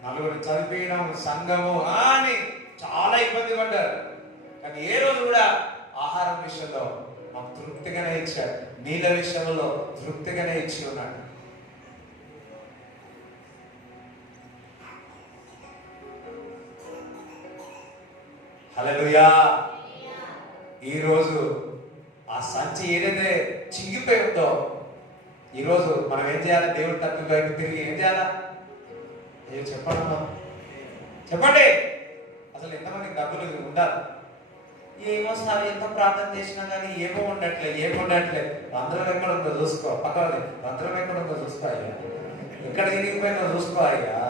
నలుగురు చదివించడం, సంఘము అని చాలా ఇబ్బంది పడ్డారు. కానీ ఏ రోజు కూడా ఆహారం విషయంలో మాకు తృప్తిగానే ఇచ్చాడు. నీళ్ళ విషయంలో తృప్తిగానే ఇచ్చి ఉన్నాడు. హల్లెలూయా. ఈరోజు ఆ సంచి ఏదైతే చింగిపోయి ఉందో, ఈరోజు మనం ఏం చేయాలి? దేవుడి తత్వం వైపు తిరిగి ఏం చేయాలా? ఏం చెప్పాలన్నా చెప్పండి. అసలు ఎంతమందికి డబ్బులు ఉండాలి? ఏమో సార్ ఎంత ప్రార్థన చేసినా కానీ ఏమో ఉండట్లే. రంధ్రం ఎక్కడ ఉందో చూసుకో, పక్కన రంధ్రం ఎక్కడ ఉందో చూసుకో అయ్యా, ఎక్కడ తిరిగిపోయిందో చూసుకో అయ్యా.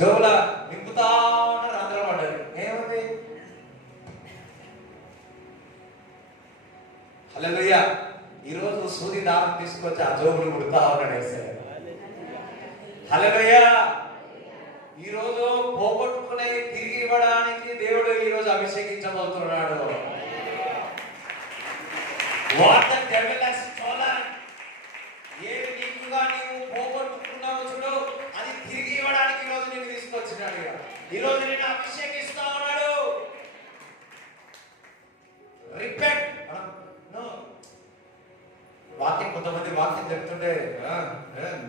జోబుల నింపుతా ఉన్న రంధ్రం పడ్డది, ఏముంది? హల్లెలూయా. ఈరోజు సూది దారం తీసుకొచ్చి ఆ జోబులు కుడతా ఉన్నాడు యేసయ్య. హల్లెలూయా. ఈరోజు పోగొట్టుకునే తిరిగి ఇవ్వడానికి దేవుడు ఈరోజు అభిషేకించబోతున్నాడు. What the devil has stolen, ఏది నీకుగా నీవు పోగొట్టుకున్నావు చూడు, అది తిరిగి ఇవ్వడానికి ఈరోజు నేను తీసుకొచ్చినాడు. ఈరోజు నేను అభిషేకిస్తా ఉన్నాడు. రిపెంట్. కొంతమంది వాక్యం చెప్తుంటే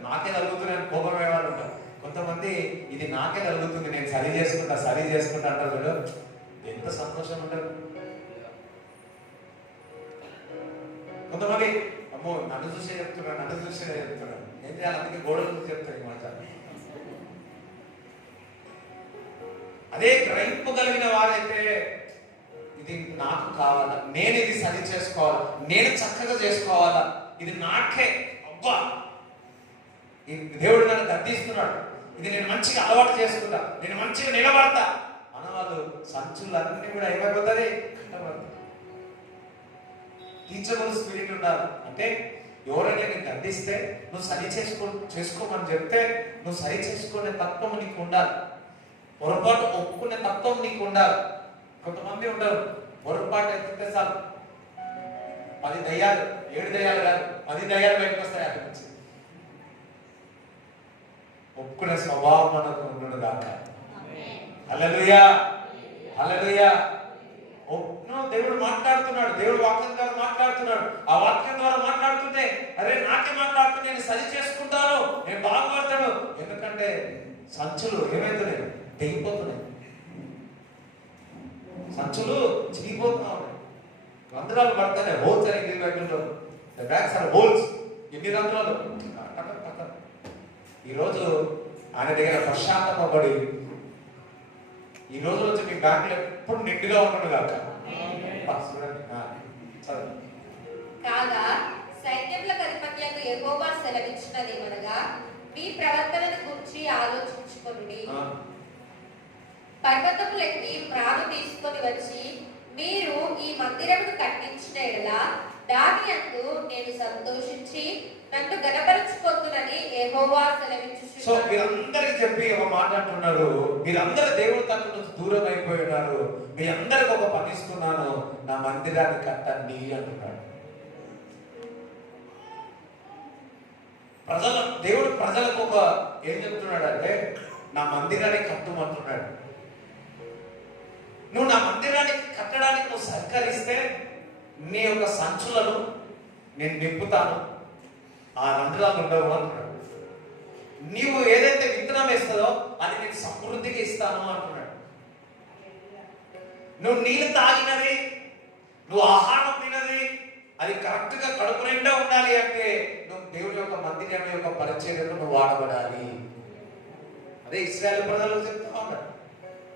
నాకే తగ్గుతున్నాను కోపం వేవాళ్ళు ఉంటారు. కొంతమంది ఇది నాకే తగ్గుతుంది, నేను సరి చేసుకుంటా అంటారు చూడు, ఎంత సంతోషం ఉంటారు. కొంతమంది అమ్మో నన్ను చూసే చెప్తున్నాను, ఏం చేయాలి? అందుకే గోడలు చూసి చెప్తాను ఈ మాట. అదే గ్రహింపు కలిగిన వారైతే ఇది నాకు కావాలా, నేను ఇది సరి చేసుకోవాలా, నేను చక్కగా చేసుకోవాలా, ఇది నాకే, అబ్బా దేవుడు నన్ను గద్దిస్తున్నాడు, ఇది నేను మంచిగా అలవాటు చేసుకుంటా, నేను మంచిగా నిలబడతా అన్నవాళ్ళు సంచులన్నీ కూడా ఏమైపోతుంది? టీచబుల్ స్పిరిట్ ఉండాలి. అంటే ఎవరైనా నీకు గద్దిస్తే నువ్వు సరి చేసుకోమని చెప్తే నువ్వు సరి చేసుకునే తత్వం నీకు ఉండాలి. పొరపాటు ఒప్పుకునే తత్వం నీకు ఉండాలి. కొంతమంది ఉంటారు, పొరపాటు ఎత్తితే చాలు 10 దయ్యాలు 7 దయ్యాలు కాదు 10 దయ్యాలు బయటకు వస్తాయి. అక్కడి నుంచి ఒప్పుకునే స్వభావం మనకు ఉండడు కాక. హల్లెలూయా. దేవుడు మాట్లాడుతున్నాడు, దేవుడు వాక్యం ద్వారా మాట్లాడుతున్నాడు. ఆ వాక్యం ద్వారా మాట్లాడుతుంటే అరే నాకే మాట్లాడుతూ నేను సరి చేసుకుంటాను, నేను బాగుపడతాను. ఎందుకంటే సంచులు ఏమైతున్నాయి? తెగిపోతున్నాయి. సంచులు చిరిగిపోతున్నా ఉన్నాయి, రంధ్రాలు పడతాయి. హోల్స్ అని ఇంగ్లీష్ బైబిల్లో బ్యాక్స్ ఆర్ హోల్స్. ఎన్ని రంధ్రాలు? ఈరోజు ఆయన దగ్గర ప్రశాంతపడి ఈ రోజు వచ్చి మీ బ్యాంకులో ఎప్పుడు నిండుగా ఉన్నాడు కాక. కాగా సైన్యములకు అధిపత్యకు యెహోవా సెలవిచ్చినదేమనగా, మీ ప్రవర్తనను గురించి ఆలోచించుకొనుడి. పర్వతములెక్కి మ్రాను తీసుకొని వచ్చి మీరు ఈ మందిరమును కట్టించిన యెడల దాని యందు నేను సంతోషించి నన్ను గణపరచుకొందునని యెహోవా సెలవిచ్చుచున్నాడు. సో మీరందరికి చెప్పి ఒక మాట అంటున్నారు, మీరందరూ దేవుడి తట్టు నుంచి దూరం అయిపోయి ఉన్నారు, మీ అందరికి ఒక పని ఇస్తున్నాను, నా మందిరాన్ని కట్టండి అంటున్నాడు. దేవుడు ప్రజలకు ఒక ఏం చెప్తున్నాడు అంటే, నా మందిరాన్ని కట్టమంటున్నాడు. నువ్వు నా మందిరాన్ని కట్టడానికి నువ్వు సహకరిస్తే నీ యొక్క సంచులను నేను నింపుతాను, ఆ రంధ్రాలు ఉండవు అంటున్నాడు. నీవు ఏదైతే విత్తనం వేస్తుందో అది నీకు సమృద్ధికి ఇస్తాను అంటున్నాడు. నువ్వు నీళ్ళు తాగినది, నువ్వు ఆహారం తినది అది కరెక్ట్ గా కడుపు నిండా ఉండాలి అంటే నువ్వు దేవుడి యొక్క మందిరం యొక్క పరిచర్యను నువ్వు వాడబడాలి. అదే ఇశ్రాయేలు ప్రజలు చెప్తా ఉన్నాడు.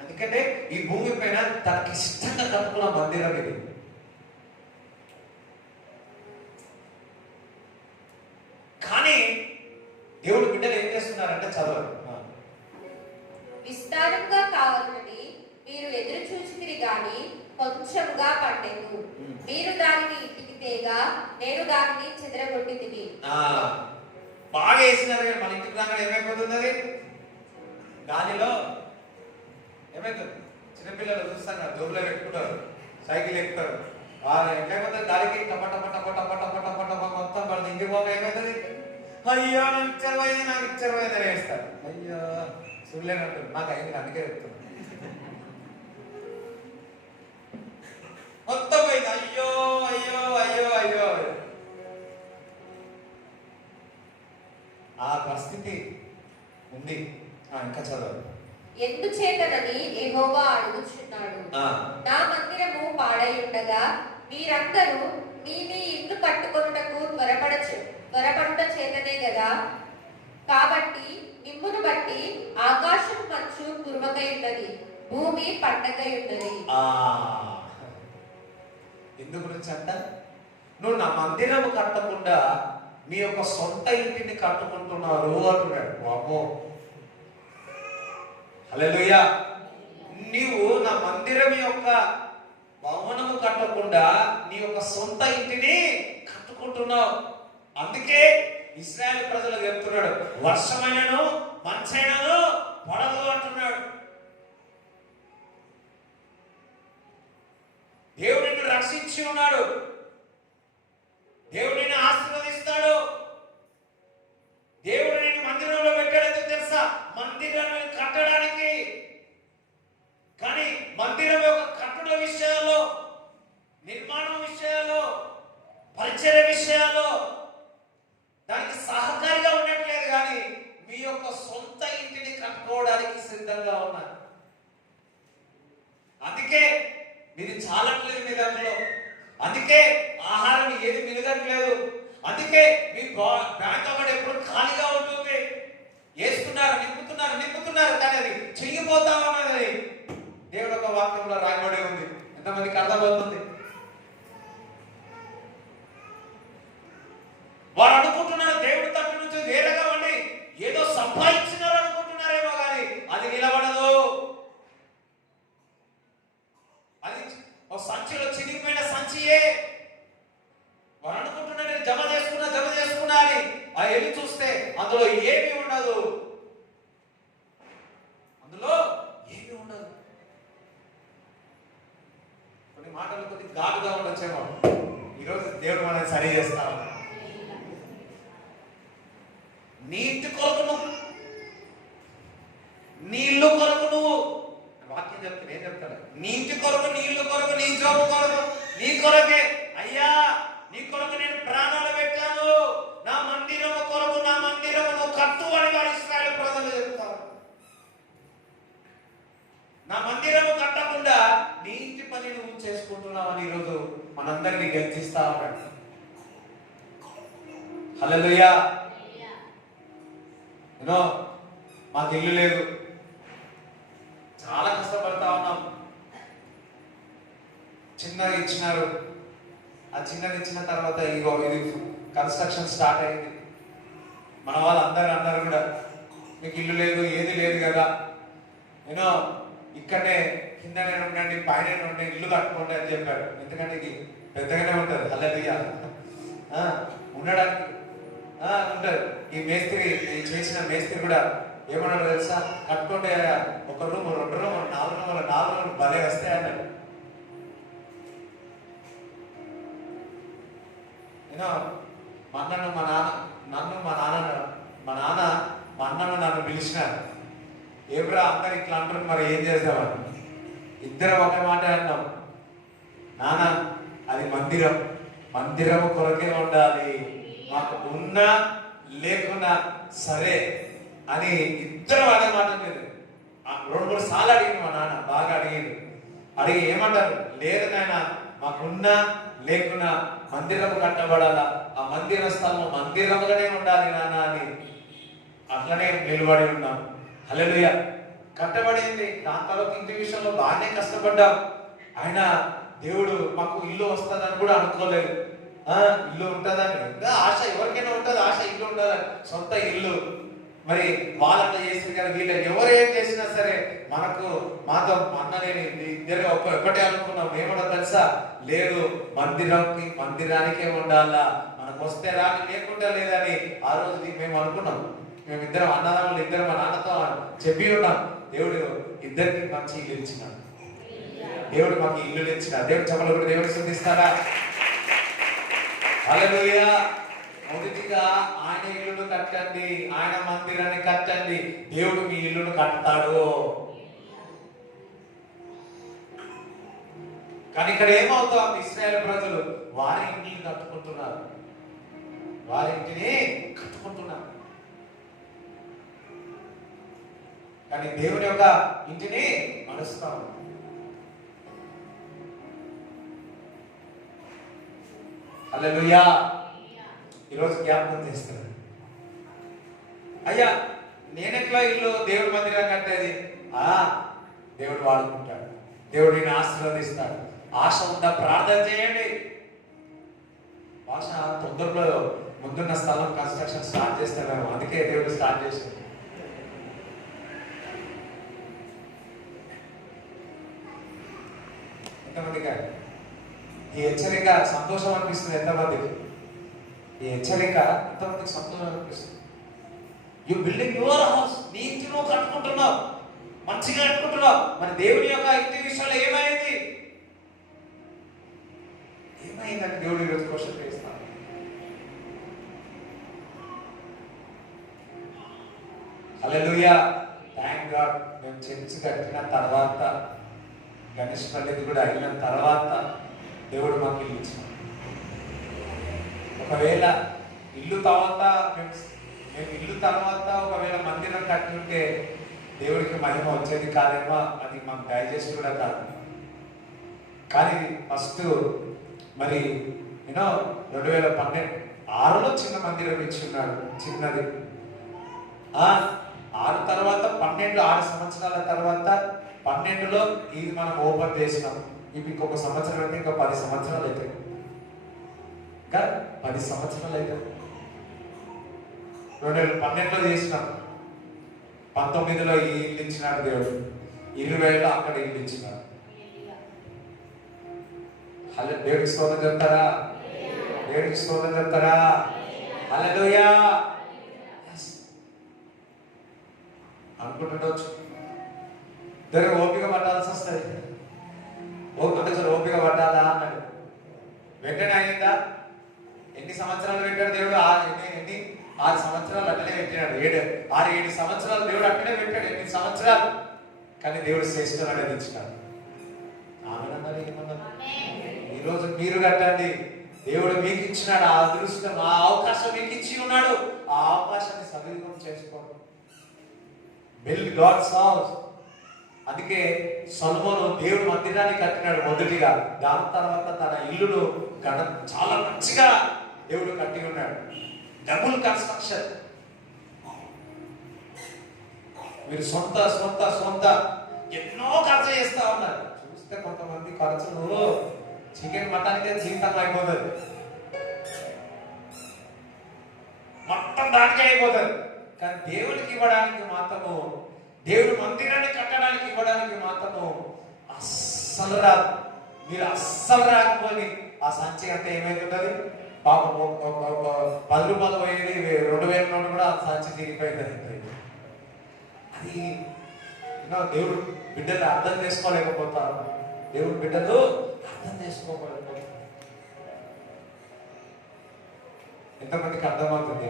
ఎందుకంటే ఈ భూమి పైన తనకి ఇష్టంగా కట్టుకున్న మందిరం ఇది. కానీ దేవుడు బిడ్డలు ఏం చేస్తున్నారంటే చదవరు. విస్తారంగా కావాలని మీరు ఎదురు చూచితిరి గాని కొంచెంగా పండెను. మీరు దానిని ఇంటికి తేగా నేను దానిని చెదరగొట్టితిని. బాగా వేసినారు కానీ మన ఇంటికి రాగానే ఏమైపోతుంది? అది గాలిలో ఏమైతుంది? చిన్నపిల్లలు చూస్తాను కదా, జోబులో పెట్టుకుంటారు, సైకిల్ ఎక్కుతారు, వాళ్ళు ఏమైపోతుంది? గాలికి టప టప టప టప టప టప టప మొత్తం పడుతుంది. ఇంటికి పోగా ఏమవుతుంది? అయ్యో నాకు ఇచ్చరపోయిందని వేస్తారు. అయ్యో చూడలేనంటారు. నాకు అయింది, అందుకే చెప్తున్నాను. మొత్తం పోయింది. అయ్యో అయ్యో అయ్యో అయ్యో. ఆ పరిస్థితి ఉంది. ఇంకా చదవాలి. ఎందుచేతనని యెహోవా అడుగుచున్నాడు, నా మందిరము పాడై ఉండగా మీరందరూ మీ ఇల్లు కట్టుకొనుటకు త్వరపడుట చేతనే కదా. కాబట్టి నిమ్మును బట్టి ఆకాశం మంచు కురుమకై ఉన్నది, భూమి పండగై ఉన్నది. ఎందు గురించి అంట, నువ్వు నా మందిరము కట్టకుండా నీ యొక్క సొంత ఇంటిని కట్టుకుంటున్నారు అంటున్నాడు. వామ్మో, హల్లెలూయా. నీవు నా మందిరం యొక్క భవనము కట్టకుండా నీ యొక్క సొంత ఇంటిని కట్టుకుంటున్నావు. అందుకే ఇశ్రాయేలు ప్రజలకు చెప్తున్నాడు, వర్షమైనను మంచైనను పడదు అంటున్నాడు. దేవుడు నిన్ను రక్షించి ఉన్నాడు, దేవుడు నిన్ను ఆశీర్వదిస్తాడు. దేవుడు నిన్ను మందిరంలో పెట్టాడో తెలుసా? మందిరాన్ని కట్టడానికి. కానీ మందిరం యొక్క కట్టడ విషయాల్లో, నిర్మాణం విషయాల్లో, పరిచయ విషయాల్లో దానికి సహకారిగా ఉండట్లేదు. కానీ మీ యొక్క సొంత ఇంటిని కట్టుకోవడానికి సిద్ధంగా ఉన్నారు. అందుకే మీది చాలట్లేదు మీ దాంట్లో, అందుకే ఆహారం ఏది మిగలట్లేదు, అందుకే మీ బ్యాంక్ అకౌంట్ ఎప్పుడు ఖాళీగా ఉంటుంది. వేస్తున్నారు, నింపుతున్నారు కానీ అది చెయ్యిపోతా ఉన్నది. దేవుడు ఒక వాక్యంలో రాయబడి ఉంది. ఎంతమందికి అర్థమవుతుంది? వారు అనుకుంటున్నారు దేవుడి తట్టు నుంచి వేరేగా ఉండి ఏదో సంపాదించినారు అనుకుంటున్నారేమో, కానీ అది నిలబడదు. అది ఒక సంచిలో చినిగిపోయిన సంచియే. వారు అనుకుంటున్నారు నేను జమ చేసుకున్నా అని. ఆ వెళ్ళి చూస్తే అందులో ఏమీ ఉండదు. కొన్ని మాటలు కొద్ది ఘాటుగా ఉండొచ్చేమో. ఈరోజు దేవుడు మనల్ని సరి చేస్తాడు. నీ ఇంటి కొరకు నువ్వు, నీ ఇల్లు కొరకు నువ్వు, వాక్యం చెప్తే నేను చెప్తాను, నీ ఇంటి కొరకు, నీ ఇల్లు కొరకు, నీ జాబ్ కొరకు, నీ కొరకే అయ్యా, నీ కొరకు నేను ప్రాణాలు పెట్టాను, నా మందిరము కొరకు, నా మందిరమును కట్టు అని వారు ఇశ్రాయేలు ప్రజలు చెప్తారు. నా మందిరము కట్టకుండా నీ ఇంటి పని నువ్వు చేసుకుంటున్నావని ఈరోజు మనందరినీ గెలిచిస్తా ఉన్నాడు. హల్లెలూయా. మాకు ఇల్లు లేదు, చాలా కష్టపడతా ఉన్నాం. చిన్నగా ఇచ్చినారు, ఆ చిన్నది ఇచ్చిన తర్వాత ఇది కన్స్ట్రక్షన్ స్టార్ట్ అయింది. మన వాళ్ళు అందరూ కూడా మీకు ఇల్లు లేదు, ఏది లేదు కదా, ఇక్కడనే కిందనే ఉండండి, పైన ఉండండి, ఇల్లు కట్టుకోండి అని చెప్పాడు. ఎందుకంటే ఇది పెద్దగానే ఉంటుంది. హల్లెలూయా. ఉండడానికి ఉంటుంది. ఈ మేస్త్రి, చేసిన మేస్త్రి కూడా ఏమన్నాడు తెలుసా? కట్టుకుంటే ఒక రూమ్, 2 రూమ్, 4 రూములు, 4 రూములు భలే వస్తాయి అన్నాడు. మా అన్నను మా అన్నను నన్ను పిలిచినారు. ఏబ్రా అందరు ఇట్లా అంటారు, మరి ఏం చేద్దామని. ఇద్దరం ఒకే మాట అన్నాం, నాన్న అది మందిరము కొరకే ఉండాలి, మాకు ఉన్నా లేకున్నా సరే అని ఇద్దరం అనే మాట లేదు. 2-3 సార్లు అడిగింది మా నాన్న, బాగా అడిగి ఏమంటారు, లేదు నాయన మాకున్నా లేకున్నా మందిరము కట్టబడాలా, ఆ మందిర స్థలము మందిరముగానే ఉండాలి నాన్న అని అట్లనే నిలబడి ఉన్నాం. హల్లెలూయా. కట్టబడింది. దాని తర్వాత ఇంటి విషయంలో బాగానే కష్టపడ్డాం. ఆయన దేవుడు మాకు ఇల్లు వస్తుందని కూడా అనుకోలేదు. ఇల్లు ఉంటుందని ఆశ, ఎవరికైనా ఉంటుంది ఆశ, ఇల్లు ఉంటుందని, సొంత ఇల్లు. మరి వాళ్ళంతా చేసిన కానీ వీళ్ళు ఎవరు ఏం చేసినా సరే మాతో అన్నలేని ఇద్దరు ఒకటే అనుకున్నాం. ఏమన్నా తెలుసా? లేదు, మందిరానికే ఉండాలా, మనకు వస్తే రాని లేకుండా లేదని ఆ రోజు మేము అనుకున్నాం. మేమిద్దరం అన్నదమ్ములు, ఇద్దరు మా నాన్నతో చెప్పి ఉన్నాం. దేవుడు ఇద్దరికి మంచి ఇల్లు ఇచ్చినాడు. దేవుడు మాకు ఇల్లు ఇచ్చినాడు. దేవుడు చెప్పలు కూడా దేవుడు స్తుతిస్తారా? హల్లెలూయా. మొదటిగా ఆయన ఇల్లును కట్టండి, ఆయన మందిరాన్ని కట్టండి, దేవుడు మీ ఇల్లును కడతాడు. కానీ ఇక్కడ ఏమవుతాం? ఇశ్రాయేలు ప్రజలు వారి ఇంటిని కట్టుకుంటున్నారు, వారి ఇంటిని కట్టుకుంటున్నారు. కానీ దేవుని యొక్క ఇంటిని మరుస్తాం. హల్లెలూయా. ఈరోజు జ్ఞాపకం చేస్తున్నాడు. అయ్యా నేనెట్లా ఇల్లు దేవుడి మందిరం కట్టేది? దేవుడు వాడుకుంటాడు, దేవుడు నేను ఆశీర్వదిస్తాడు. ఆశ ఉందా ప్రార్థన చేయండి. ఆశ తొందరలో ముందున్న స్థలం కన్స్ట్రక్షన్ స్టార్ట్ చేస్తామేమో, అందుకే దేవుడు స్టార్ట్ చేశాడు. ఎంతమందికి ఈ హెచ్చరిక సంతోషం అనిపిస్తుంది? ఎంతమందికి ఈ హెచ్చరిక ఎంతమందికి సంతోషం అనిపిస్తుంది? యు బిల్డింగ్ యువర్ హౌస్, నీ ఇంటి నువ్వు కట్టుకుంటున్నావు, మంచిగా కట్టుకుంటున్నావు. మరి దేవుని యొక్క ఇంటి విషయంలో ఏమైంది? ఏమైందని దేవుడు ఈరోజు క్వశ్చన్ వేస్తాను. హల్లెలూయా, థ్యాంక్ గాడ్. మేము చర్చి కట్టిన తర్వాత, గణేష్ పల్లెది కూడా అయిన తర్వాత దేవుడు మాకు ఇల్లు ఇచ్చాడు. ఒకవేళ ఇల్లు తర్వాత మేము ఇల్లు తర్వాత ఒకవేళ మందిరం కట్టుంటే దేవుడికి మహిమ వచ్చేది కాదేమో, అది మాకు డైజెస్ట్ కూడా కాదు. కానీ ఫస్ట్ మరి 2012 చిన్న మందిరం ఇచ్చున్నాడు, చిన్నది. 6 తర్వాత 6 సంవత్సరాల తర్వాత 12లో ఇది మనం ఓపెన్ చేసినాం. ఇవి ఇంకొక సంవత్సరం అంటే ఇంకా 10 సంవత్సరాలు అవుతాయి. ఇంకా 10 సంవత్సరాలు అవుతాయి. 2012లో చేసినాం, 19లో ఈ ఇల్లు ఇచ్చినాడు దేవుడు, 20లో అక్కడ ఇల్లు ఇచ్చినాడు. హల్లెలూయా, దేవుడికి స్తోత్రం చెప్తారా? దేవుడికి స్తోత్రం చెప్తారా? హల్లెలూయా. అనుకుంటుండొచ్చు, దగ్గర ఓపిక పట్టాల్సి వస్తుంది. ఓపిక పట్టాలా అన్నాడు. వెంటనే అయిందా? ఎన్ని సంవత్సరాలు పెట్టాడు దేవుడు? 6 సంవత్సరాలు అట్టనే పెట్టినాడు. 7 సంవత్సరాలు దేవుడు అట్టనే పెట్టాడు. 8 సంవత్సరాలు. కానీ దేవుడు శ్రేష్ఠుడు అనేది ఇచ్చినాడు. ఆమె ఏమన్నా ఈరోజు మీరు కట్టండి. దేవుడు మీకు ఇచ్చినాడు ఆ అదృష్టం, ఆ అవకాశం మీకు ఇచ్చి ఉన్నాడు. ఆ అవకాశాన్ని సద్వినియోగం చేసుకోండి. Build God's house. అందుకే సొలొమోను దేవుడు మందిరాన్ని కట్టినాడు మొదటిగా. దాని తర్వాత తన ఇల్లును చాలా మంచిగా దేవుడు కట్టి ఉన్నాడు. Double construction. మీరు సొంత సొంత సొంత ఎన్నో ఖర్చు చేస్తా ఉన్నారు. చూస్తే కొంతమంది ఖర్చులు చికెన్ మటన్కే జీవితంగా అయిపోతుంది, మొత్తం దానికే అయిపోతుంది. కానీ దేవుడికి ఇవ్వడానికి మాత్రము, దేవుడు మందిరాన్ని కట్టడానికి ఇవ్వడానికి మాత్రము అస్సలు రాదు. మీరు అస్సలు రాకపోయి ఆ సంచి అంతా ఏమైతుంటది? పాపం 10 రూపాయలు పోయేది 2000 నోటు కూడా ఆ సంచి తిరిగిపోయింది. అది దేవుడు బిడ్డలు అర్థం చేసుకోలేకపోతారు. దేవుడు బిడ్డలు అర్థం చేసుకోలేకపోతారు. ఎంతమందికి అర్థమవుతుంది?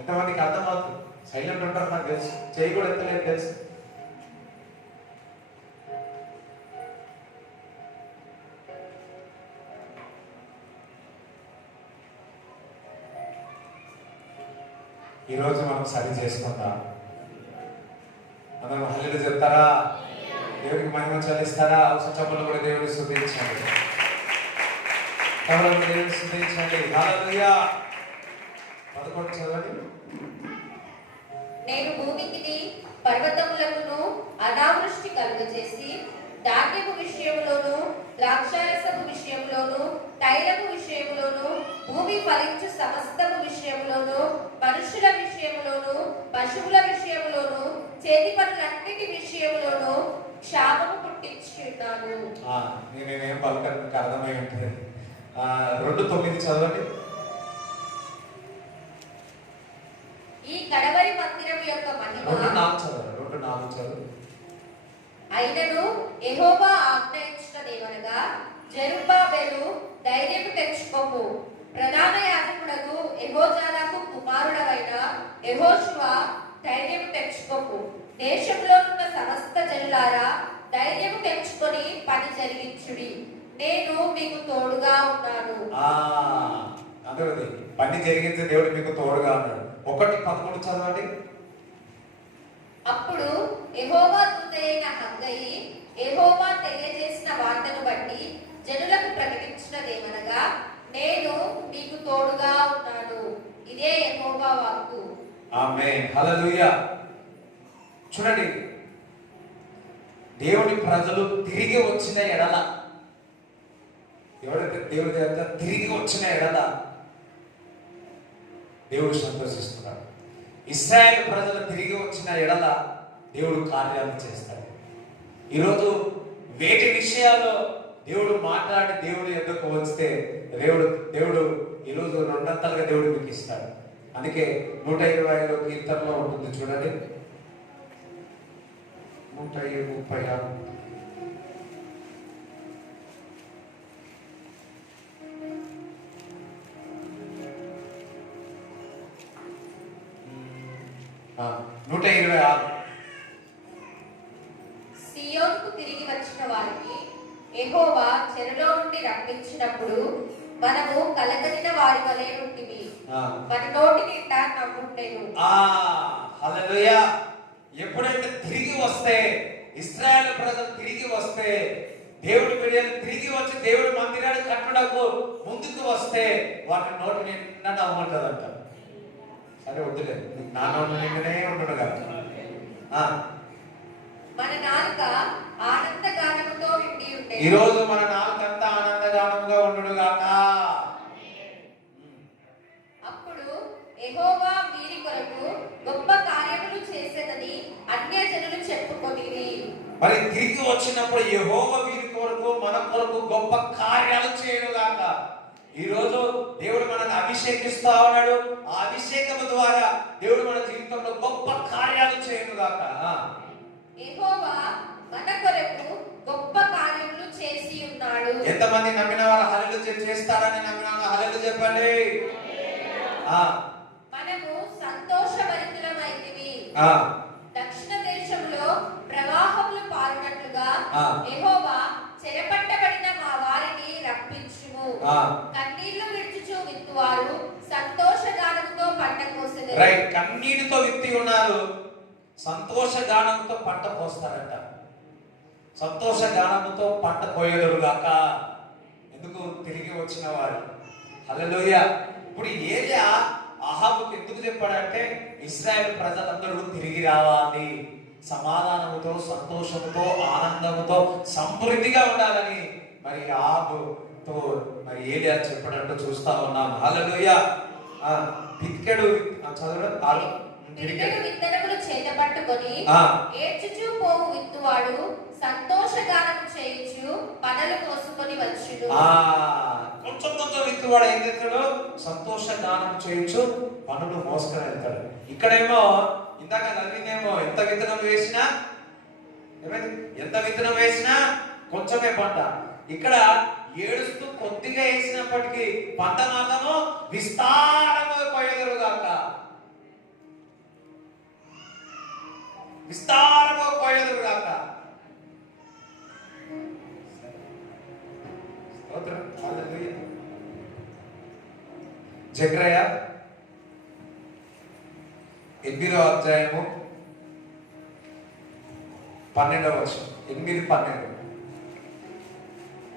ఎంతమందికి అర్థమవుతుంది? సైలెంట్ ఉంటారు నాకు తెలుసు, చేయి కూడా ఎత్తలేదు తెలుసు. ఈరోజు మనం సరి చేసుకుందాం. మనం హల్లెలూయా చెప్తారా? దేవుడికి మహిమ చెల్లిస్తారా? అవసరములు కూడా దేవుడిని స్తుతించండి. దేవుడిని స్తుతించండి. హల్లెలూయా. 11 చదవండి. నేను భూమికి పర్వతములకును అనావృష్టి కలుగజేసి ధాన్యము విషయంలోను, ద్రాక్షారసము విషయంలోను, తైలము విషయంలోను, భూమి ఫలించు సమస్తము విషయంలోను, మనుషుల విషయంలోను, పశువుల విషయంలోను, చేతి పనులన్నిటి విషయంలోను క్షామము పుట్టించున్నాను. నేనేం పలకడానికి అర్థమై ఉంటుంది. 2:9 చదవండి. ఈ కడవరి మందిరం యొక్క మహిమ 2:4 చదువు. అయినను యెహోవా ఆజ్ఞయించినదేమనగా, జెరుబ్బాబెలు ధైర్యము తెచ్చుకోము, ప్రధాన యాజకుడకు యెహోజాదాకు కుమారుడవైన యెహోషువ ధైర్యము తెచ్చుకోము, దేశంలో ఉన్న సమస్త జనులారా ధైర్యము తెచ్చుకొని పని జరిగించుడి, నేను మీకు తోడుగా ఉన్నాను. అదే పని జరిగించే దేవుడు మీకు తోడుగా ఉన్నాడు. 1:13 చదవండి. అప్పుడు యెహోవా దూతయైన హగ్గయి యెహోవా తెలియజేసిన వార్తను బట్టి జనులకు ప్రకటించినదేమనగా, నేను మీకు తోడుగా ఉన్నాను. ఇదే యెహోవా వాక్కు. ఆమేన్. హల్లెలూయా. చూడండి, దేవుని ప్రజలు తిరిగి వచ్చిన ఎడల, ఎవరైతే దేవుడి దగ్గర తిరిగి వచ్చిన ఎడల దేవుడు సంతోషిస్తున్నాడు. ఇశ్రాయేలు ప్రజలు తిరిగి వచ్చిన ఎడల దేవుడు కార్యాలు చేస్తాడు. ఈరోజు వేటి విషయాల్లో దేవుడు మాట్లాడి దేవుడు ఎదుకు వస్తే దేవుడు ఈరోజు రెండంతలుగా దేవుడు మీకు ఇస్తాడు. అందుకే 125 కీర్తనలో ఉంటుంది చూడండి, 136. ఆ, 126. సియోనుకు తిరిగి వచ్చిన వారికి యెహోవా చెరలో నుండి రప్పించినప్పుడు మనము కలగలిన వారి వలె ఉంటిమి. మన నోటి నిండా నవ్వుండెను. హల్లెలూయా. ఎప్పుడైతే తిరిగి వస్తే, ఇశ్రాయేలు ప్రజలు తిరిగి వస్తే, దేవుడి బిడ్డలు తిరిగి వచ్చి దేవుడి మందిరాన్ని కట్టడకు ముందుకు వస్తే వాటి నోటి నిండా నవ్వుంటదంట. సరే వద్దులే, నా నోటి నిండనే ఉండడు కదా. మన నాలుక ఆనందగానముతో నిండి ఉండెను. ఈ రోజు మన నాలుకంతా ఆనందగానముగా ఉండును గాక. అప్పుడు యెహోవా వీరి కొరకు గొప్ప కార్యములు చేసేదని అన్యజనులు చెప్పుకొనిరి. మరి తిరిగి వచ్చినప్పుడు యెహోవా వీరి కొరకు మన కొరకు గొప్ప కార్యాలు చేయను గాక. ఈ రోజు దేవుడు మనల్ని అభిషేకిస్తా ఉన్నాడు. ఆ అభిషేకం ద్వారా దేవుడు మన జీవితంలో గొప్ప కార్యాలు చేయను గాక. యెహోవా మన కొరకు గొప్ప కార్యములు చేసి ఉన్నాడు. ఎంతమంది నమ్మిన వారు హల్లెలూయా చేస్తారని నమ్మిన వారు హల్లెలూయా చెప్పండి. మనము సంతోషభరితులమైతిమి. దక్షిణ దేశంలో ప్రవాహములు పారునట్లుగా యెహోవా చెరపట్టబడిన మా వారిని రప్పించుము. కన్నీళ్లు విడుచుచు విత్తువారు సంతోషగానముతో పంట కోసెదరు. రైట్, కన్నీటితో విత్తి ఉన్నారు, సంతోషగానంతో పంట కోస్తారంట. సంతోషగానంతో పంట కోయలేరు గాక. ఎందుకు? తిరిగి వచ్చిన వారు. హల్లెలూయా. ఇప్పుడు ఏలియా అహాబుకు ఎందుకు చెప్పాడంటే, ఇశ్రాయేలు ప్రజలందరూ తిరిగి రావాలి, సమాధానముతో, సంతోషముతో, ఆనందముతో, సమృద్ధిగా ఉండాలని మరి అహాబుతో మరి ఏలియా చెప్పాడంటూ చూస్తా ఉన్నాం. హల్లెలూయా. పిక్కెడు చదవడం, పిడికెడు విత్తనములు చేతపట్టుకొని ఏడ్చుచూ పోవు విత్తువాడు సంతోషగానం చేయుచు పనలు కోసుకొని వచ్చును. కొంచెం కొంచెం విత్తువాడు ఏం చేస్తాడు? సంతోషగానం చేయుచు పనులు మోసుకొని వెళ్తాడు. ఇక్కడేమో ఇందాక చదివిందేమో ఎంత విత్తనం వేసినా ఎంత విత్తనం వేసినా కొంచెమే పంట. ఇక్కడ ఏడుస్తూ కొద్దిగా వేసినప్పటికీ పంట మాత్రము విస్తారముగా కోయెదరు గాక. విస్తారముగా కోయెదరు గాక. జకర్యా 8వ అధ్యాయము 12వ వచనం. 8:12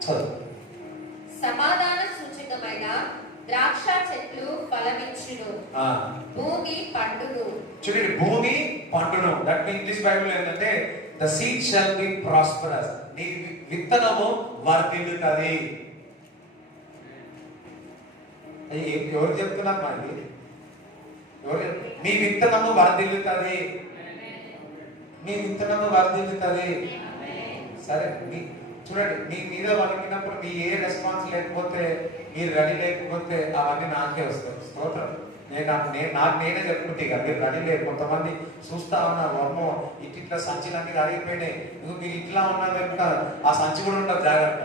చదువు. సమాధాన సూచకమైన ద్రాక్ష చెట్లు ఫలమిచ్చును, భూమి పండును. చూడండి, భూమి పండును. దట్ ఇంగ్లీష్ బైబిల్ ఏంటంటే the seed shall be prosperous. నీ విత్తనము వర్ధిల్లుతుంది. ఎవరు చెప్తున్నారు మనకి? మీ విత్తనము వర్ధిల్లుతుంది. మీ విత్తనము వర్ధిల్లుతుంది. సరే, చూడండి, మీ మీద వలికినప్పుడు మీ ఏ రెస్పాన్స్ లేకపోతే, మీరు రెడీ లేకపోతే అవన్నీ నాకే వస్తాయి. స్తోత్రం. నేనే చెప్పుకుంటే ఇక మీరు రెడీ లేదు. కొంతమంది చూస్తా ఉన్నారు, అమ్మో ఇట్లా సంచులన్నీ రెడీ అయిపోయినాయి, మీరు ఇట్లా ఉన్నారు, ఆ సంచి కూడా ఉండదు. జాగ్రత్త,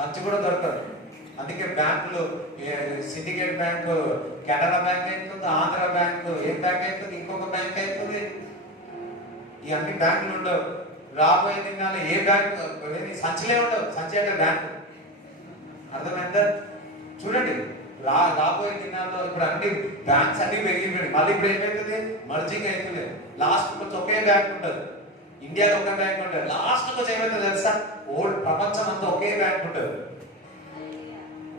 సంచి కూడా దొరకదు. అందుకే బ్యాంకులు, సిండికేట్ బ్యాంకు, కెనరా బ్యాంక్ అవుతుంది, ఆంధ్ర బ్యాంకు, ఏ బ్యాంక్ అవుతుంది, ఇంకొక బ్యాంక్ అవుతుంది. ఇవన్నీ బ్యాంకులు ఉండవు. రాబోయే దినాలు ఏ బ్యాంకు సంచిలే ఉండవు. సంచి అంటే బ్యాంకు. అర్థమైందా? చూడండి, రాబోయే దినాల్లో ఇప్పుడు అన్ని బ్యాంక్స్ అన్ని పెరిగిపోయి, మళ్ళీ ఇప్పుడు ఏమైతుంది? మర్జింగ్ అవుతుంది. లాస్ట్ కొంచెం ఒకే బ్యాంక్ ఉంటుంది. ఇండియాలో ఒకే బ్యాంక్ ఉంటుంది. లాస్ట్ కొంచెం ఏమైతుంది తెలుసా? ఓల్డ్ ప్రపంచం అంతా ఒకే బ్యాంక్ ఉంటుంది.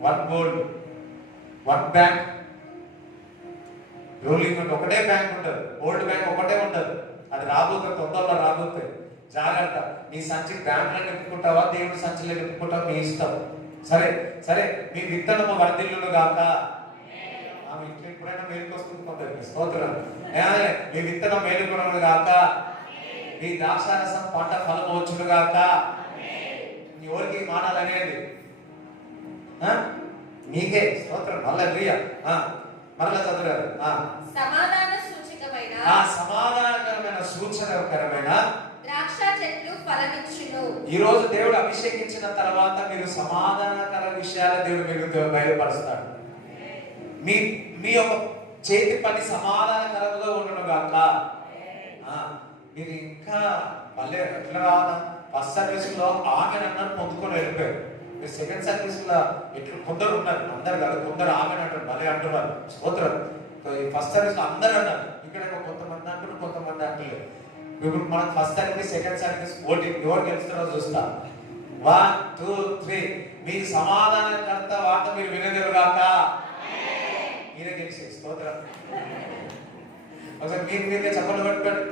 One gold, one bank. Ruling ఉంటే ఒకటే బ్యాంక్ ఉంటుంది, ఓల్డ్ బ్యాంక్ ఒకటే ఉంటుంది. అది రాబోతుంది, తొందరలో రాబోతుంది. జాగ్రత్త. నీ సంచి బ్యాంకులో నింపుకుంటావా, దేవుడి సంచిలో నింపుకుంటావా, మీ ఇష్టం. సరే సరే. మీ విత్తనము వర్ధిల్లును గాక. ఆమె ఇంట్లో ఎప్పుడైనా మేలుకు వస్తుంది కొందరికి. స్తోత్రం. మీ విత్తనం మేలుకొనును గాక. మీ ద్రాక్షారసం పంట ఫలం వచ్చును గాక. ఎవరికి మాటలు అనేది నీకే. స్తోత్రం. హల్లెలూయా. మరలా చదువురారు. సమాధాన సూచకమైన సమాధానకరమైన సూచనకరమైన ద్రాక్ష చెట్లు ఫలమిచ్చును. ఈ రోజు దేవుడు అభిషేకించిన తర్వాత మీరు సమాధానకర విషయాలు దేవుడు మీకు బయలుపరుస్తాడు. మీ మీ యొక్క చేతి పని సమాధానకరంగా ఉండను గాక. మీరు ఇంకా మళ్ళీ ఎట్లా రావాలా? ఫస్ట్ సర్వీస్ లో ఆమె అన్నారు పొందుకొని వెళ్ళిపోయారు. మీరు సెకండ్ సర్వీస్ లో ఎట్లా కొందరు ఉన్నారు, అందరు కాదు, కొందరు ఆమె అంటారు, మళ్ళీ అంటున్నారు. స్తోత్రం. ఫస్ట్ సర్వీస్ లో అందరు అన్నారు, ఇక్కడ కొంతమంది అంటున్నారు, కొంతమంది అంటలేదు. ఇప్పుడు మనకు ఫస్ట్ సర్వీస్ సెకండ్ సర్వీస్ ఓటి ఎవరు గెలుస్తారో చూస్తా. 1 2 3. మీ సమాధానకర్త వార్త మీరు వినగలుగాక. మీరే గెలిచి. స్తోత్రం. ఒకసారి మీరు మీరే చెప్పలు పెట్టుకోండి.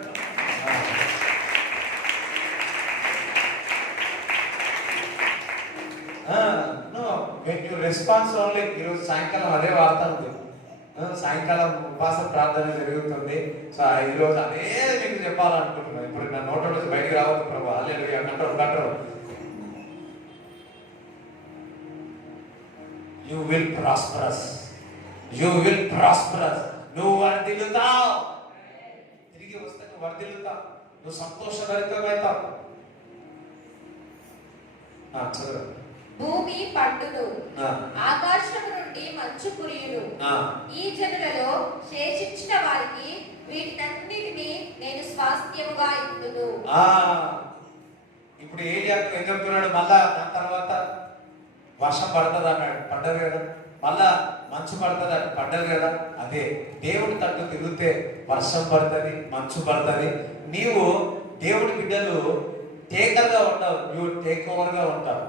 Response only. ఈరోజు సాయంకాలం అదే వార్త ఉంది. సాయంకాలం ఉపవాస ప్రార్థన జరుగుతుంది. సో ఈరోజు అదే మీకు చెప్పాలనుకుంటున్నాను. ఇప్పుడు నా నోట నుంచి బయటికి రావద్దు ప్రభు. హల్లెలూయా అంటారు. You will prosperous. You will prosperous. నువ్వు వర్ధిల్లుతావు. తిరిగి వస్తే నువ్వు వర్ధిల్లుతావు. నువ్వు సంతోషభరితమవుతావు. చదువు. భూమి పండును, ఆకాశము నుండి మంచు కురియును. ఈ జనులలో శేషించిన వారికి వీటినన్నిటిని నేను స్వాస్థ్యముగా ఇద్దును. ఇప్పుడు ఏలియాకు ఏం చెప్తున్నాడు? మళ్ళా దాని తర్వాత వర్షం పడుతుంది అన్నాడు, పడ్డది కదా. మళ్ళా మంచు పడుతుంది అన్నాడు, పడ్డది కదా. అదే దేవుడి తట్టు తిరిగితే వర్షం పడుతుంది, మంచు పడుతుంది. నీవు దేవుడి బిడ్డలు టేకర్గా ఉంటావు, నువ్వు టేక్ ఓవర్గా ఉంటావు.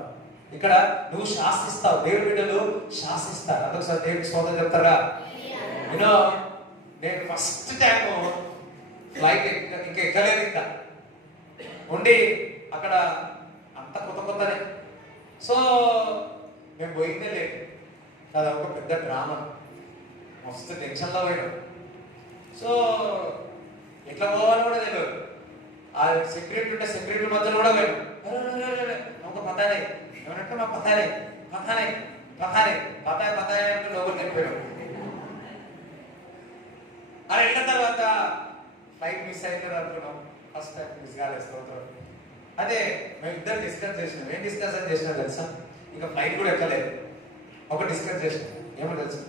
ఇక్కడ నువ్వు శాసిస్తావు, దేవుడి బిడ్డలు శాసిస్తారు. అదొకసారి దేవుడికి స్తోత్రం చెప్తారా? యూనో నేను ఫస్ట్ టైం ఫ్లైట్ ఇంకా ఎక్కలేదు. ఇంకా ఉండి అక్కడ అంత కొత్తనే. సో మేము పోయిందే లేదు. అది ఒక పెద్ద డ్రామా. మస్తు టెన్షన్లో పోయినాం. సో ఎట్లా పోవాలో కూడా తెలియదు. ఆ సెక్యూరిటీ ఉంటే సెక్యూరిటీ మధ్యలో కూడా పోయినాం. ఒక పతానే ఏమంటే మా పతానే అంటే లోపలికి వెళ్ళిపోయాం. అలా వెళ్ళిన తర్వాత ఫ్లైట్ మిస్ అయితే అనుకున్నాం. ఫస్ట్ టైం మిస్ కాలేదు. అదే మేము ఇద్దరు డిస్కస్ చేసినాం. ఏం డిస్కషన్ చేసినా తెలుసా? ఇంకా ఫ్లైట్ కూడా ఎక్కలేదు. ఒక డిస్కస్ చేసినాం. ఏమో తెలుసు,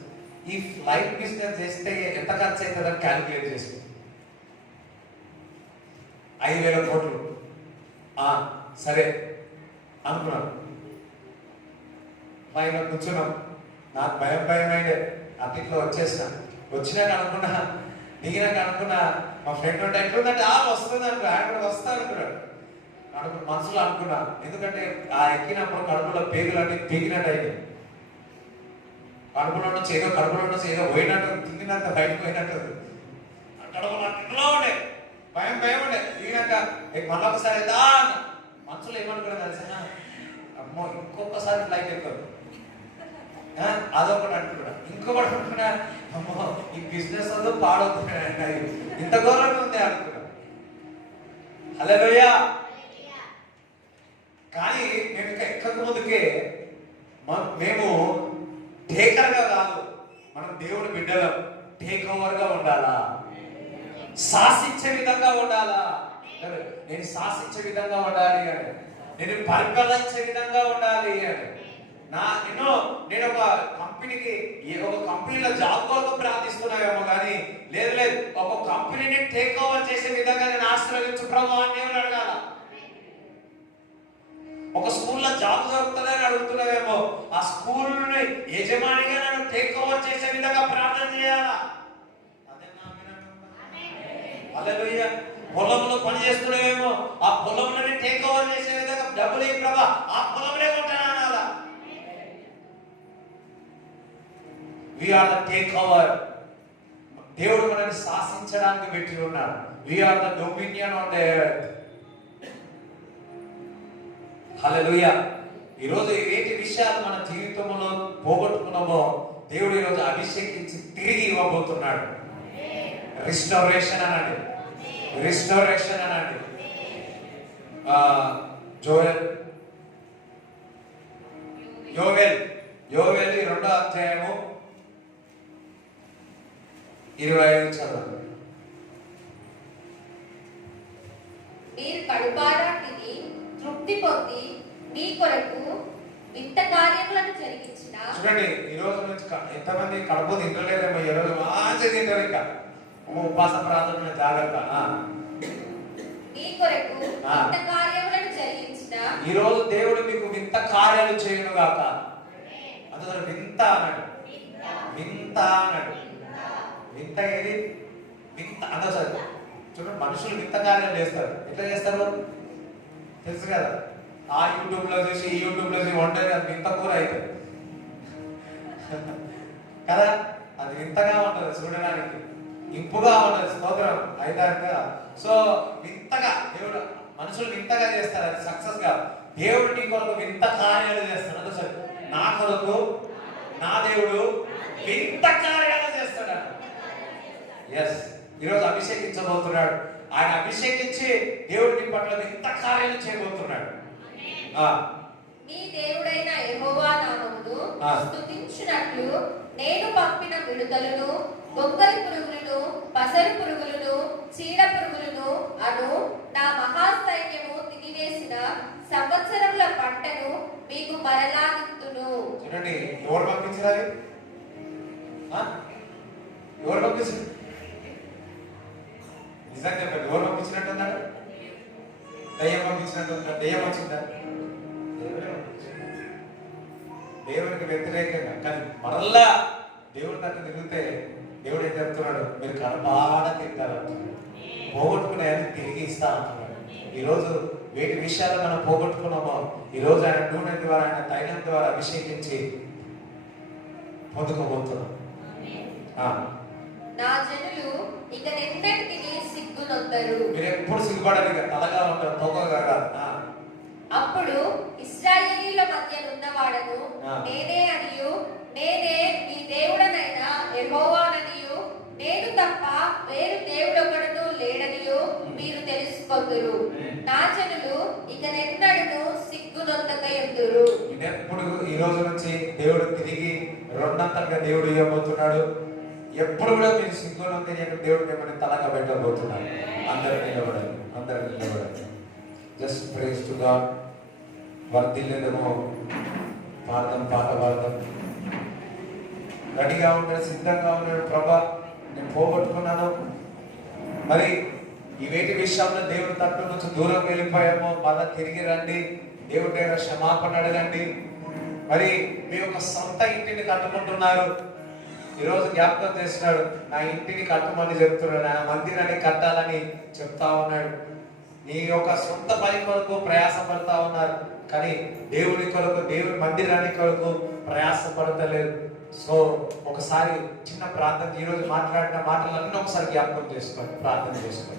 ఈ ఫ్లైట్ బిజినెస్ చేస్తే ఎంత ఖర్చు అవుతుందని క్యాలిక్యులేట్ చేసి 5,000 కోట్లు. సరే అనుకున్నాను. పైన కూర్చున్నాం. నాకు భయం అయిందే. అట్లా వచ్చినాక అనుకున్నా, దిగినాక అనుకున్నా మా ఫ్రెండ్ ఉంటే ఎట్లుందంటే వస్తుంది అనుకో, ఆయన కూడా వస్తా అనుకున్నాడు. మనసులో అనుకున్నా. ఎందుకంటే ఆ ఎక్కినప్పుడు కడుపులో పేగులన్నీ పీకినట్టు అయింది. కడుపులో నుంచి ఏదో పోయినట్టు, తిండినంత బయటకు పోయినట్టు కడుపులో అట్లా ఉండే. భయం ఉండే. దిగినాక మళ్ళీ ఒకసారి మనసులో ఏమనుకున్నా తెలుసా? అమ్మో ఇంకొకసారి ఫ్లైట్ ఎక్కువ. అదొకటి అంటున్నా. ఇంకొకటి అంటున్నా, అమ్మో ఈ బిజినెస్ అంతా పాడవుతున్నాయి, ఇంత ఘోరంగా ఉంది అనుకున్నా. హల్లెలూయా. కానీ మేము ఇంకా ఎక్కక ముందుకే మేము టేకర్గా కాదు, మనం దేవుడి బిడ్డలం. టేక్ ఓవర్గా ఉండాలా, శాసించే విధంగా ఉండాలా. నేను శాసించే విధంగా ఉండాలి అని, నేను పరిపాలించే విధంగా ఉండాలి అని. నేను ఒక కంపెనీలో జాబ్ కొరకు ప్రార్థిస్తున్నాయేమో కానీ లేదు, ఒక కంపెనీని టేక్ ఓవర్ చేసే విధంగా నేను ఆశీర్వదించు ప్రభు అని దేవుడు అడగాల. ఒక స్కూల్లో జాబ్ దొరుకుతుందని అడుగుతున్నావేమో, ఆ స్కూల్ని యజమానిగా నన్ను టేక్ ఓవర్ చేసే విధంగా ప్రార్థన చేయాలా. హల్లెలూయా. పొలంలో పని చేస్తున్నావేమో, ఆ పొలంలోని టేక్ ఓవర్ చేసే విధంగా డబ్బులు ఏ ప్రభా ఆ పొలంలో కొంటానన్నారా. We are the take over. దేవుడు మనల్ని శాసించడానికి పెట్టి ఉన్నాడు. We are the dominion on the earth. Hallelujah. ఈరోజు ఏటి విషయాలు మన జీవితంలో పోగొట్టుకున్నామో దేవుడు ఈరోజు అభిషేకించి తిరిగి ఇవ్వబోతున్నాడు. రిస్టోరేషన్ అనండి, రిస్టోరేషన్ అనండి. యోవేల్ 2వ అధ్యాయము 25 చదవండి. మీరు కడుపారాటిని తృప్తి పొంది మీ కొరకు వింత కార్యములను జరిగించిన. చూడండి, ఈ రోజు నుంచి ఎంతమంది కడుపు తింటలేదేమో, ఈ రోజు మంచిగా తింటారు. ఇంకా ఉపవాస ప్రార్థన జాగ్రత్త. మీ కొరకు వింత కార్యములను జరిగించిన. ఈ రోజు దేవుడు మీకు వింత కార్యాలు చేయను గాక. అందులో వింత అన్నాడు, వింత అన్నాడు. వింత ఏది? వింత అన్న సార్. చూడండి, మనుషులు వింత కార్యాలు చేస్తారు. ఎట్లా చేస్తారు తెలుసు కదా. ఆ యూట్యూబ్ లో చూసి ఈ యూట్యూబ్ లో చూసి వంట వింత కూర అవుతుంది కదా. అది వింతగా ఉంటుంది, చూడడానికి ఇంపుగా ఉంటుంది. స్తోత్రం అయితే కదా. సో వింతగా దేవుడు మనుషులు వింతగా చేస్తారు, అది సక్సెస్ గా. దేవుడు నీ కొరకు వింత కార్యాలు చేస్తాడు. అంటే సార్, నా కొరకు నా దేవుడు వింత కార్యాలు చేస్తాడు. ఎస్, ఈరోజు అభిషేకించబోతున్నాడు. ఆయన అభిషేకించి దేవుడి పట్ల వింత కార్యాలు చేయబోతున్నాడు. మీ దేవుడైన యెహోవా నామమును స్తుతించునట్లు నేను పంపిన విడుదలను, బొంగలి పురుగులను, పసరు పురుగులను, చీడ పురుగులను అను నా మహాసైన్యము తినివేసిన సంవత్సరముల పంటను మీకు మరలాగిత్తును. చూడండి, ఎవరు పంపించారు? ఎవరు పంపించారు? నిజంగా చెప్పండి, ఎవరు పంపించినట్టు అన్నాడు? దయ్యం పంపించినట్టు అన్నాడు. దయ్యం వచ్చిందా? దేవునికి వ్యతిరేకంగా. కానీ మరలా దేవుడి దగ్గర తిరిగితే దేవుడు ఏం చెప్తున్నాడు? మీరు కడపాడ తింటారు, పోగొట్టుకునే తిరిగి ఇస్తా అంటున్నాడు. ఈరోజు వేటి విషయాలు మనం పోగొట్టుకున్నామో ఈరోజు ఆయన నూనె ద్వారా, ఆయన తైలం ద్వారా అభిషేకించి పొందుకోబోతున్నాం. నా జనులు ఇక నిన్నటికి సిగ్గునొద్దరు. మీరు ఎప్పుడు సిగ్గుపడాలి, తలగా ఉంటారు, తోకగా కాదు. అప్పుడు ఇశ్రాయేలీల మధ్య ఉన్నవాడను నేనే అనియు, నేనే మీ దేవుడనైన యెహోవాననియు, నేను తప్ప వేరు దేవుడొకడును లేడనియు మీరు తెలుసుకొందురు. నా జనులు ఇక నెన్నడును సిగ్గునొందకయుందురు. ఎప్పుడు ఈ రోజు నుంచి దేవుడు తిరిగి రెండంతలుగా దేవుడు ఇవ్వబోతున్నాడు. ఎప్పుడు కూడా మీరు సిగ్గునొంద దేవుడు మిమ్మల్ని తలగా పెట్టబోతున్నాడు. అందరూ నిలబడాలి, అందరూ నిలబడాలి. Just praise to God. వర్ధిల్లేదేమో పాడదాం, పాట పాడదాం. రెడీగా ఉన్నాడు, సిద్ధంగా ఉన్నాడు. ప్రభా, నేను పోగొట్టుకున్నాను. మరి ఈ వేటి విషయంలో దేవుడి తట్టు నుంచి దూరం వెళ్ళిపోయామో మళ్ళా తిరిగి రండి, దేవుడి దగ్గర క్షమాపణ అడగండి. మరి మీ యొక్క సొంత ఇంటిని కట్టుకుంటున్నారు, ఈరోజు జ్ఞాపకం చేస్తున్నాడు. నా ఇంటిని కట్టమని చెప్తున్నాడు, నా మందిరాన్ని కట్టాలని చెప్తా ఉన్నాడు. నీ యొక్క సొంత పని కొరకు ప్రయాసపడతా ఉన్నారు, కానీ దేవుని కొరకు, దేవుని మందిరాన్ని కొరకు ప్రయాసపడతలేదు. సో ఒకసారి చిన్న ప్రార్థన, ఈరోజు మాట్లాడిన మాటలన్నీ ఒకసారి జ్ఞాపకం చేసుకోండి, ప్రార్థన చేసుకోండి.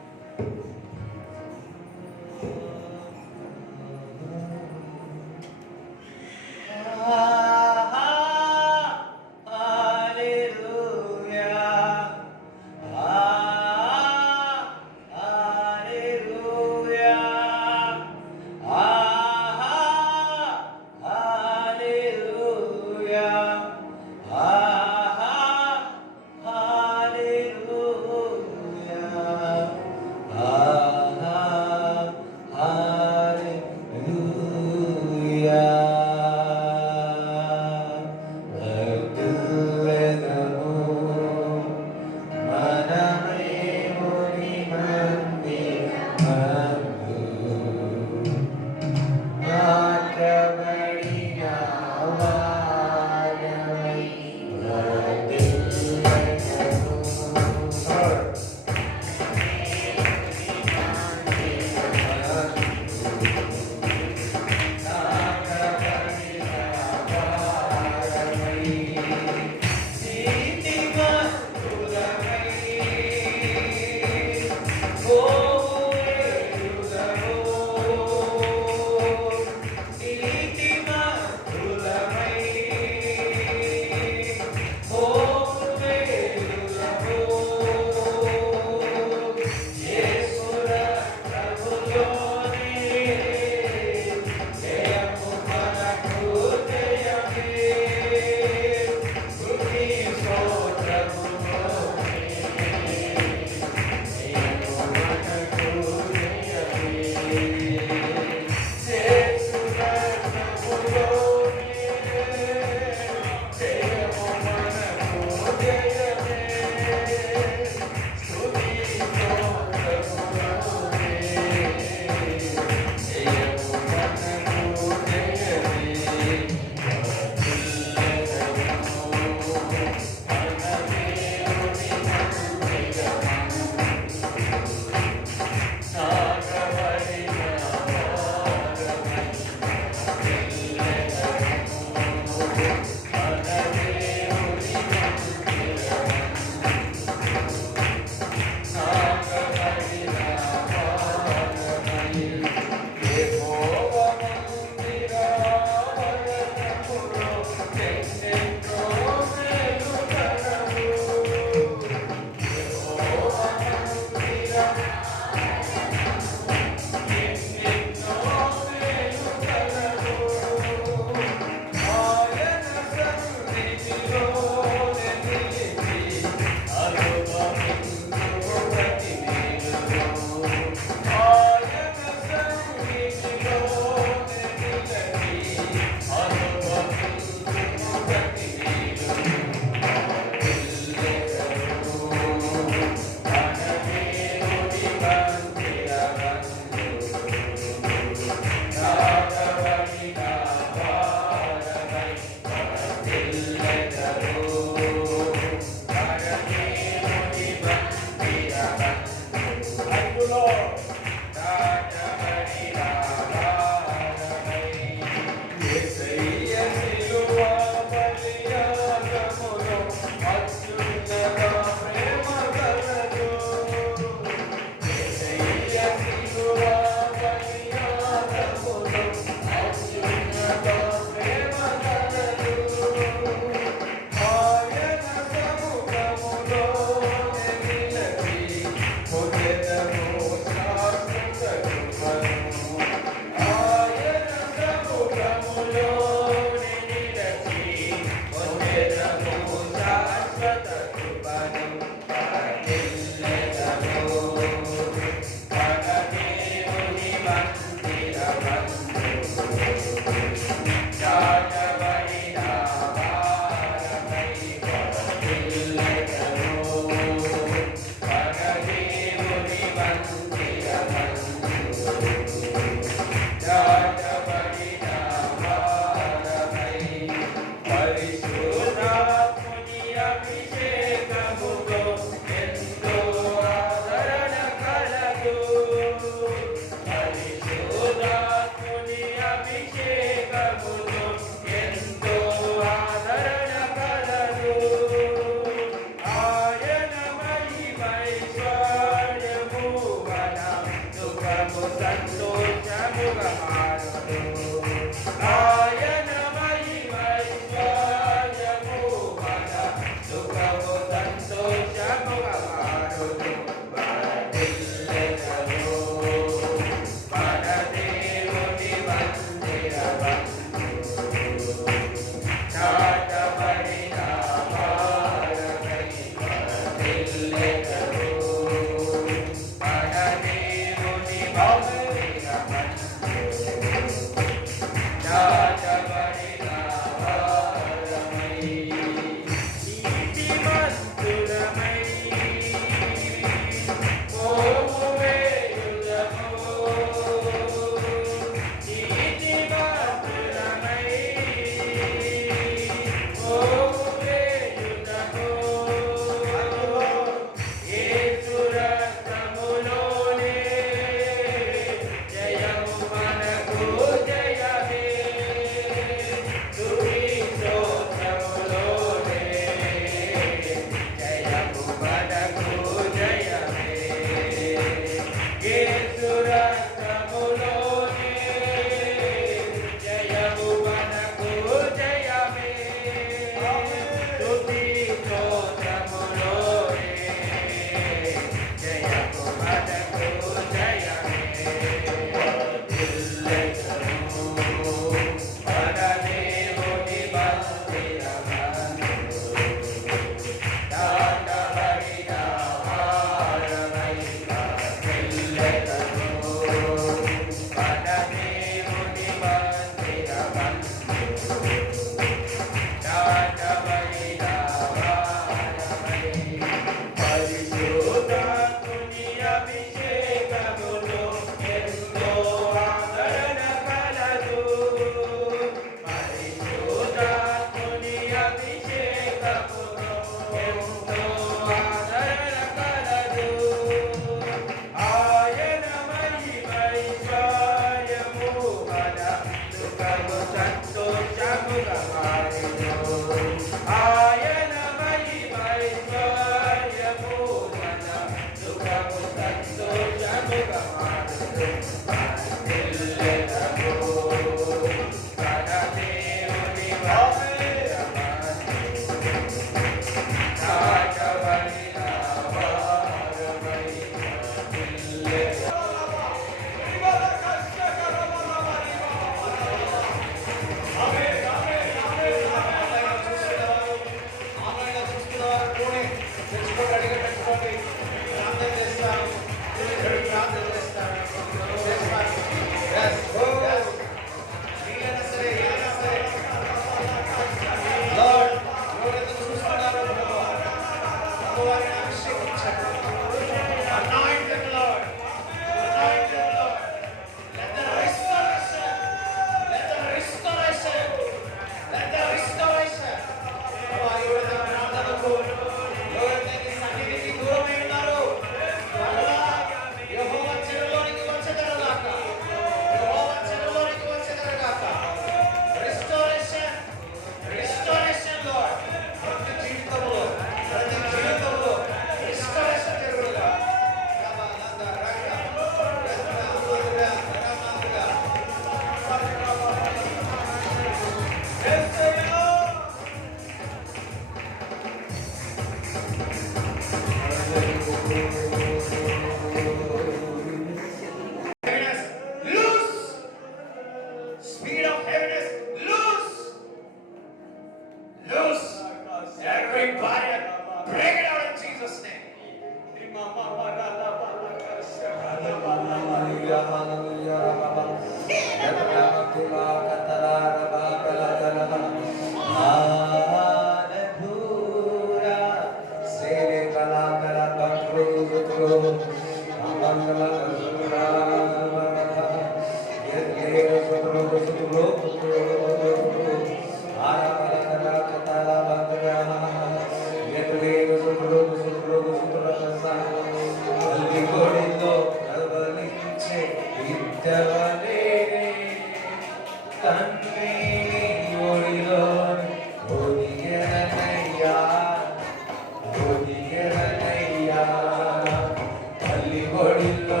ఒడిలో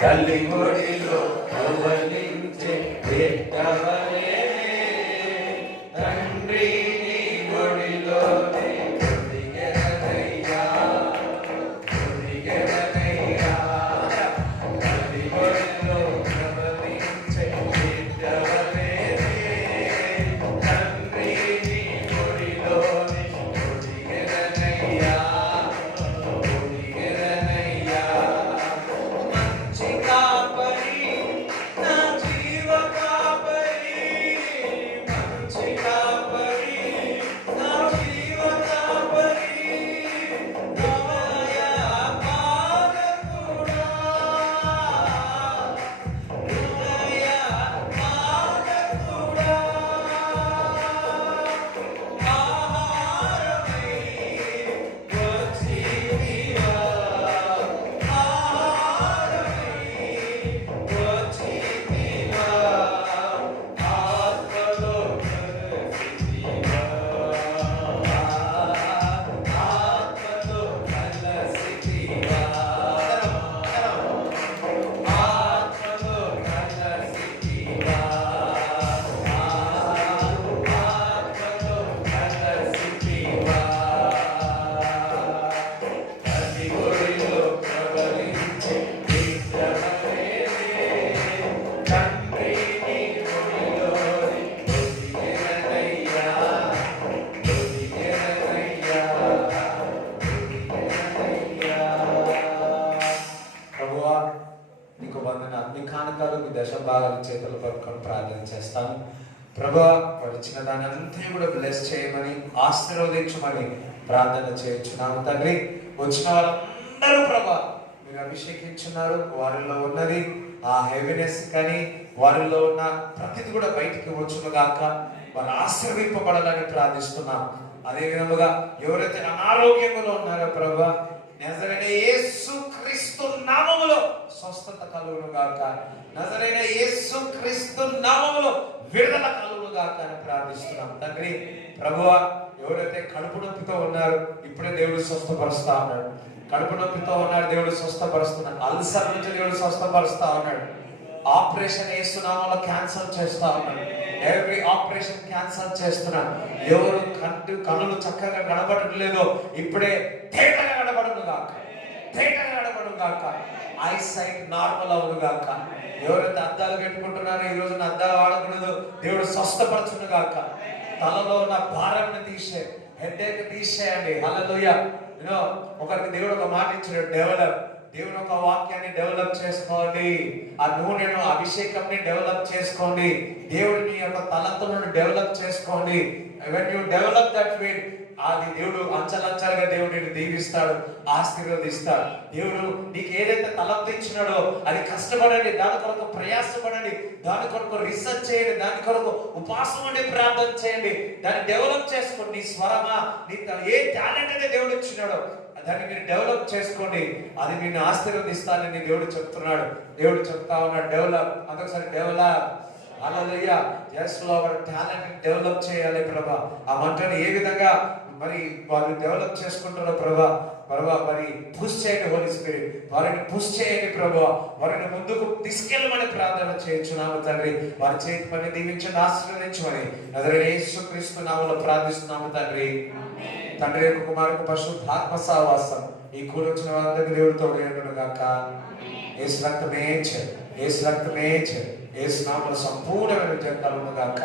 తల్లి ఒడిలో కౌగలించే బిడ్డవలే తండ్రి నీ ఒడిలోనే ఒదిగెదనయ్యా, ఒదిగెదనయ్యా. తల్లి ఒడిలో కౌగలించే బిడ్డవలే తండ్రి నీ ఒడిలోనే ఒదిగెదనయ్యా, ఒదిగెదనయ్యా. మంచి కాపరి నా జీవ కాపరి, మంచి కాపరి నా జీవ కాపరి, హృదయ పాలకుడా, హృదయ పాలకుడా. ఆహారమై వచ్చితివా, ఆహారమై వచ్చితివా, ఆత్మలో కలసితివా, ఆత్మలో కలసితివా, ఆత్మలో కలసితివా, ఆత్మలో కలసితివా. తల్లి ఒడిలో ప్రవహించే బిడ్డవలే తండ్రి నీ ఒడిలోనే ఒదిగెదనయ్యా, ఒదిగెదనయ్యా, ఒదిగెదనయ్యా. ప్రభువా నీకు వందనాలు. మీ కానుకలు మీ దశ భాగాలు చేతులు పట్టుకొని ప్రార్థన చేస్తాను. ప్రభువా వచ్చిన దాని అంతా కూడా బ్లెస్ చేయమని ఆశీర్వదించమని ప్రార్థన చేయించున్నాము తండ్రి. వచ్చిన వాళ్ళందరూ ప్రభా మీరు అభిషేకించున్నారు, వారిలో ఉన్నది ఆ హెవీనెస్ కానీ వారిలో ఉన్న ప్రతిది కూడా బయటికి వచ్చును గాక, వారు ఆశీర్వింపబడాలని ప్రార్థిస్తున్నాం. అదే విధముగా ఎవరైతే అనారోగ్యంలో ఉన్నారో ప్రభా నజరైన యేసు క్రీస్తు నామములో స్వస్థత కలుగును గాక, నజరైన యేసు క్రీస్తు నామములో విడుదల కలుగును గాక అని ప్రార్థిస్తున్నాం తండ్రి. ప్రభువా ఎవరైతే కడుపు నొప్పితో ఉన్నారు ఇప్పుడే దేవుడు స్వస్థపరుస్తా ఉన్నాడు, కడుపు నొప్పితో ఉన్నారు దేవుడు స్వస్థపరుస్తున్నాడు, అల్సర్ నుంచి దేవుడు స్వస్థపరుస్తా ఉన్నాడు, ఆపరేషన్ వేస్తున్నామో క్యాన్సల్ చేస్తా ఉన్నాడు, ఎవ్రీ ఆపరేషన్ క్యాన్సల్ చేస్తున్నాడు. ఎవరు కన్నులు చక్కగా కనబడట్లేదో ఇప్పుడే తేటగా కనబడును గాక, తేటగా కనబడును గాక, ఐ సైట్ నార్మల్ అవును గాక. ఎవరైతే అద్దాలు పెట్టుకుంటున్నారో ఈ రోజున అద్దాలు వాడకూడదు, దేవుడు స్వస్థపరచును గాక. తలలో ఉన్న భారాన్ని తీసే హెడేక్ తీసేయండి. హల్లెలూయా. ఒకరికి దేవుడు ఒక మాట ఇచ్చాడు, డెవలప్. దేవుని ఒక వాక్యాన్ని డెవలప్ చేసుకోండి, ఆ నూనెను అభిషేకంని డెవలప్ చేసుకోండి, దేవుడిని యొక్క తలంతులను డెవలప్ చేసుకోండి. when you develop that way అది దేవుడు అంచలంచలుగా దేవుడిని దీవిస్తాడు, ఆశీర్వదిస్తాడు. దేవుడు నీకు ఏదైతే తలంపు ఇచ్చినాడో అది కష్టపడండి, దాని కొరకు ప్రయాసపడండి, దాని కొరకు రీసెర్చ్ చేయండి, దాని కొరకు ఉపవాసం ఉండి ప్రార్థన చేయండి, దాన్ని డెవలప్ చేసుకోండి. నీ స్వరమా, నీ ఏ టాలెంట్ అయితే దేవుడు ఇచ్చినాడో దాన్ని మీరు డెవలప్ చేసుకోండి, అది మీరు ఆశీర్వదిస్తానని దేవుడు చెప్తున్నాడు. దేవుడు చెప్తా ఉన్నాడు డెవలప్. అందుకోసారి డెవలప్. హల్లెలూయా. yes Lord, టాలెంట్ డెవలప్ చేయాలి ప్రభా. ఆ మంటని ఏ విధంగా మరి వాళ్ళు డెవలప్ చేసుకుంటారో ప్రభా, మరి పుష్ చేయండి హోలీ స్పిరిట్, వారిని పుష్ చేయండి ప్రభా, వారిని ముందుకు తీసుకెళ్ళమని ప్రార్థన చేయించున్నాము తండ్రి. వారి చేతి పని దీవించండి, ఆశీర్వదించమని నజరేయుడైన యేసుక్రీస్తు నామములో ప్రార్థిస్తున్నాము తండ్రి. తండ్రి యొక్క కుమారుడు పరిశుద్ధాత్మ సహవాసం ఈ కూడి వచ్చిన వాళ్ళందరికీ దేవుడు తోడుగా గాక. యేసు రక్తమే యేసు రక్తమే యేసు నామములో సంపూర్ణమైన విజయం కలుగును గాక.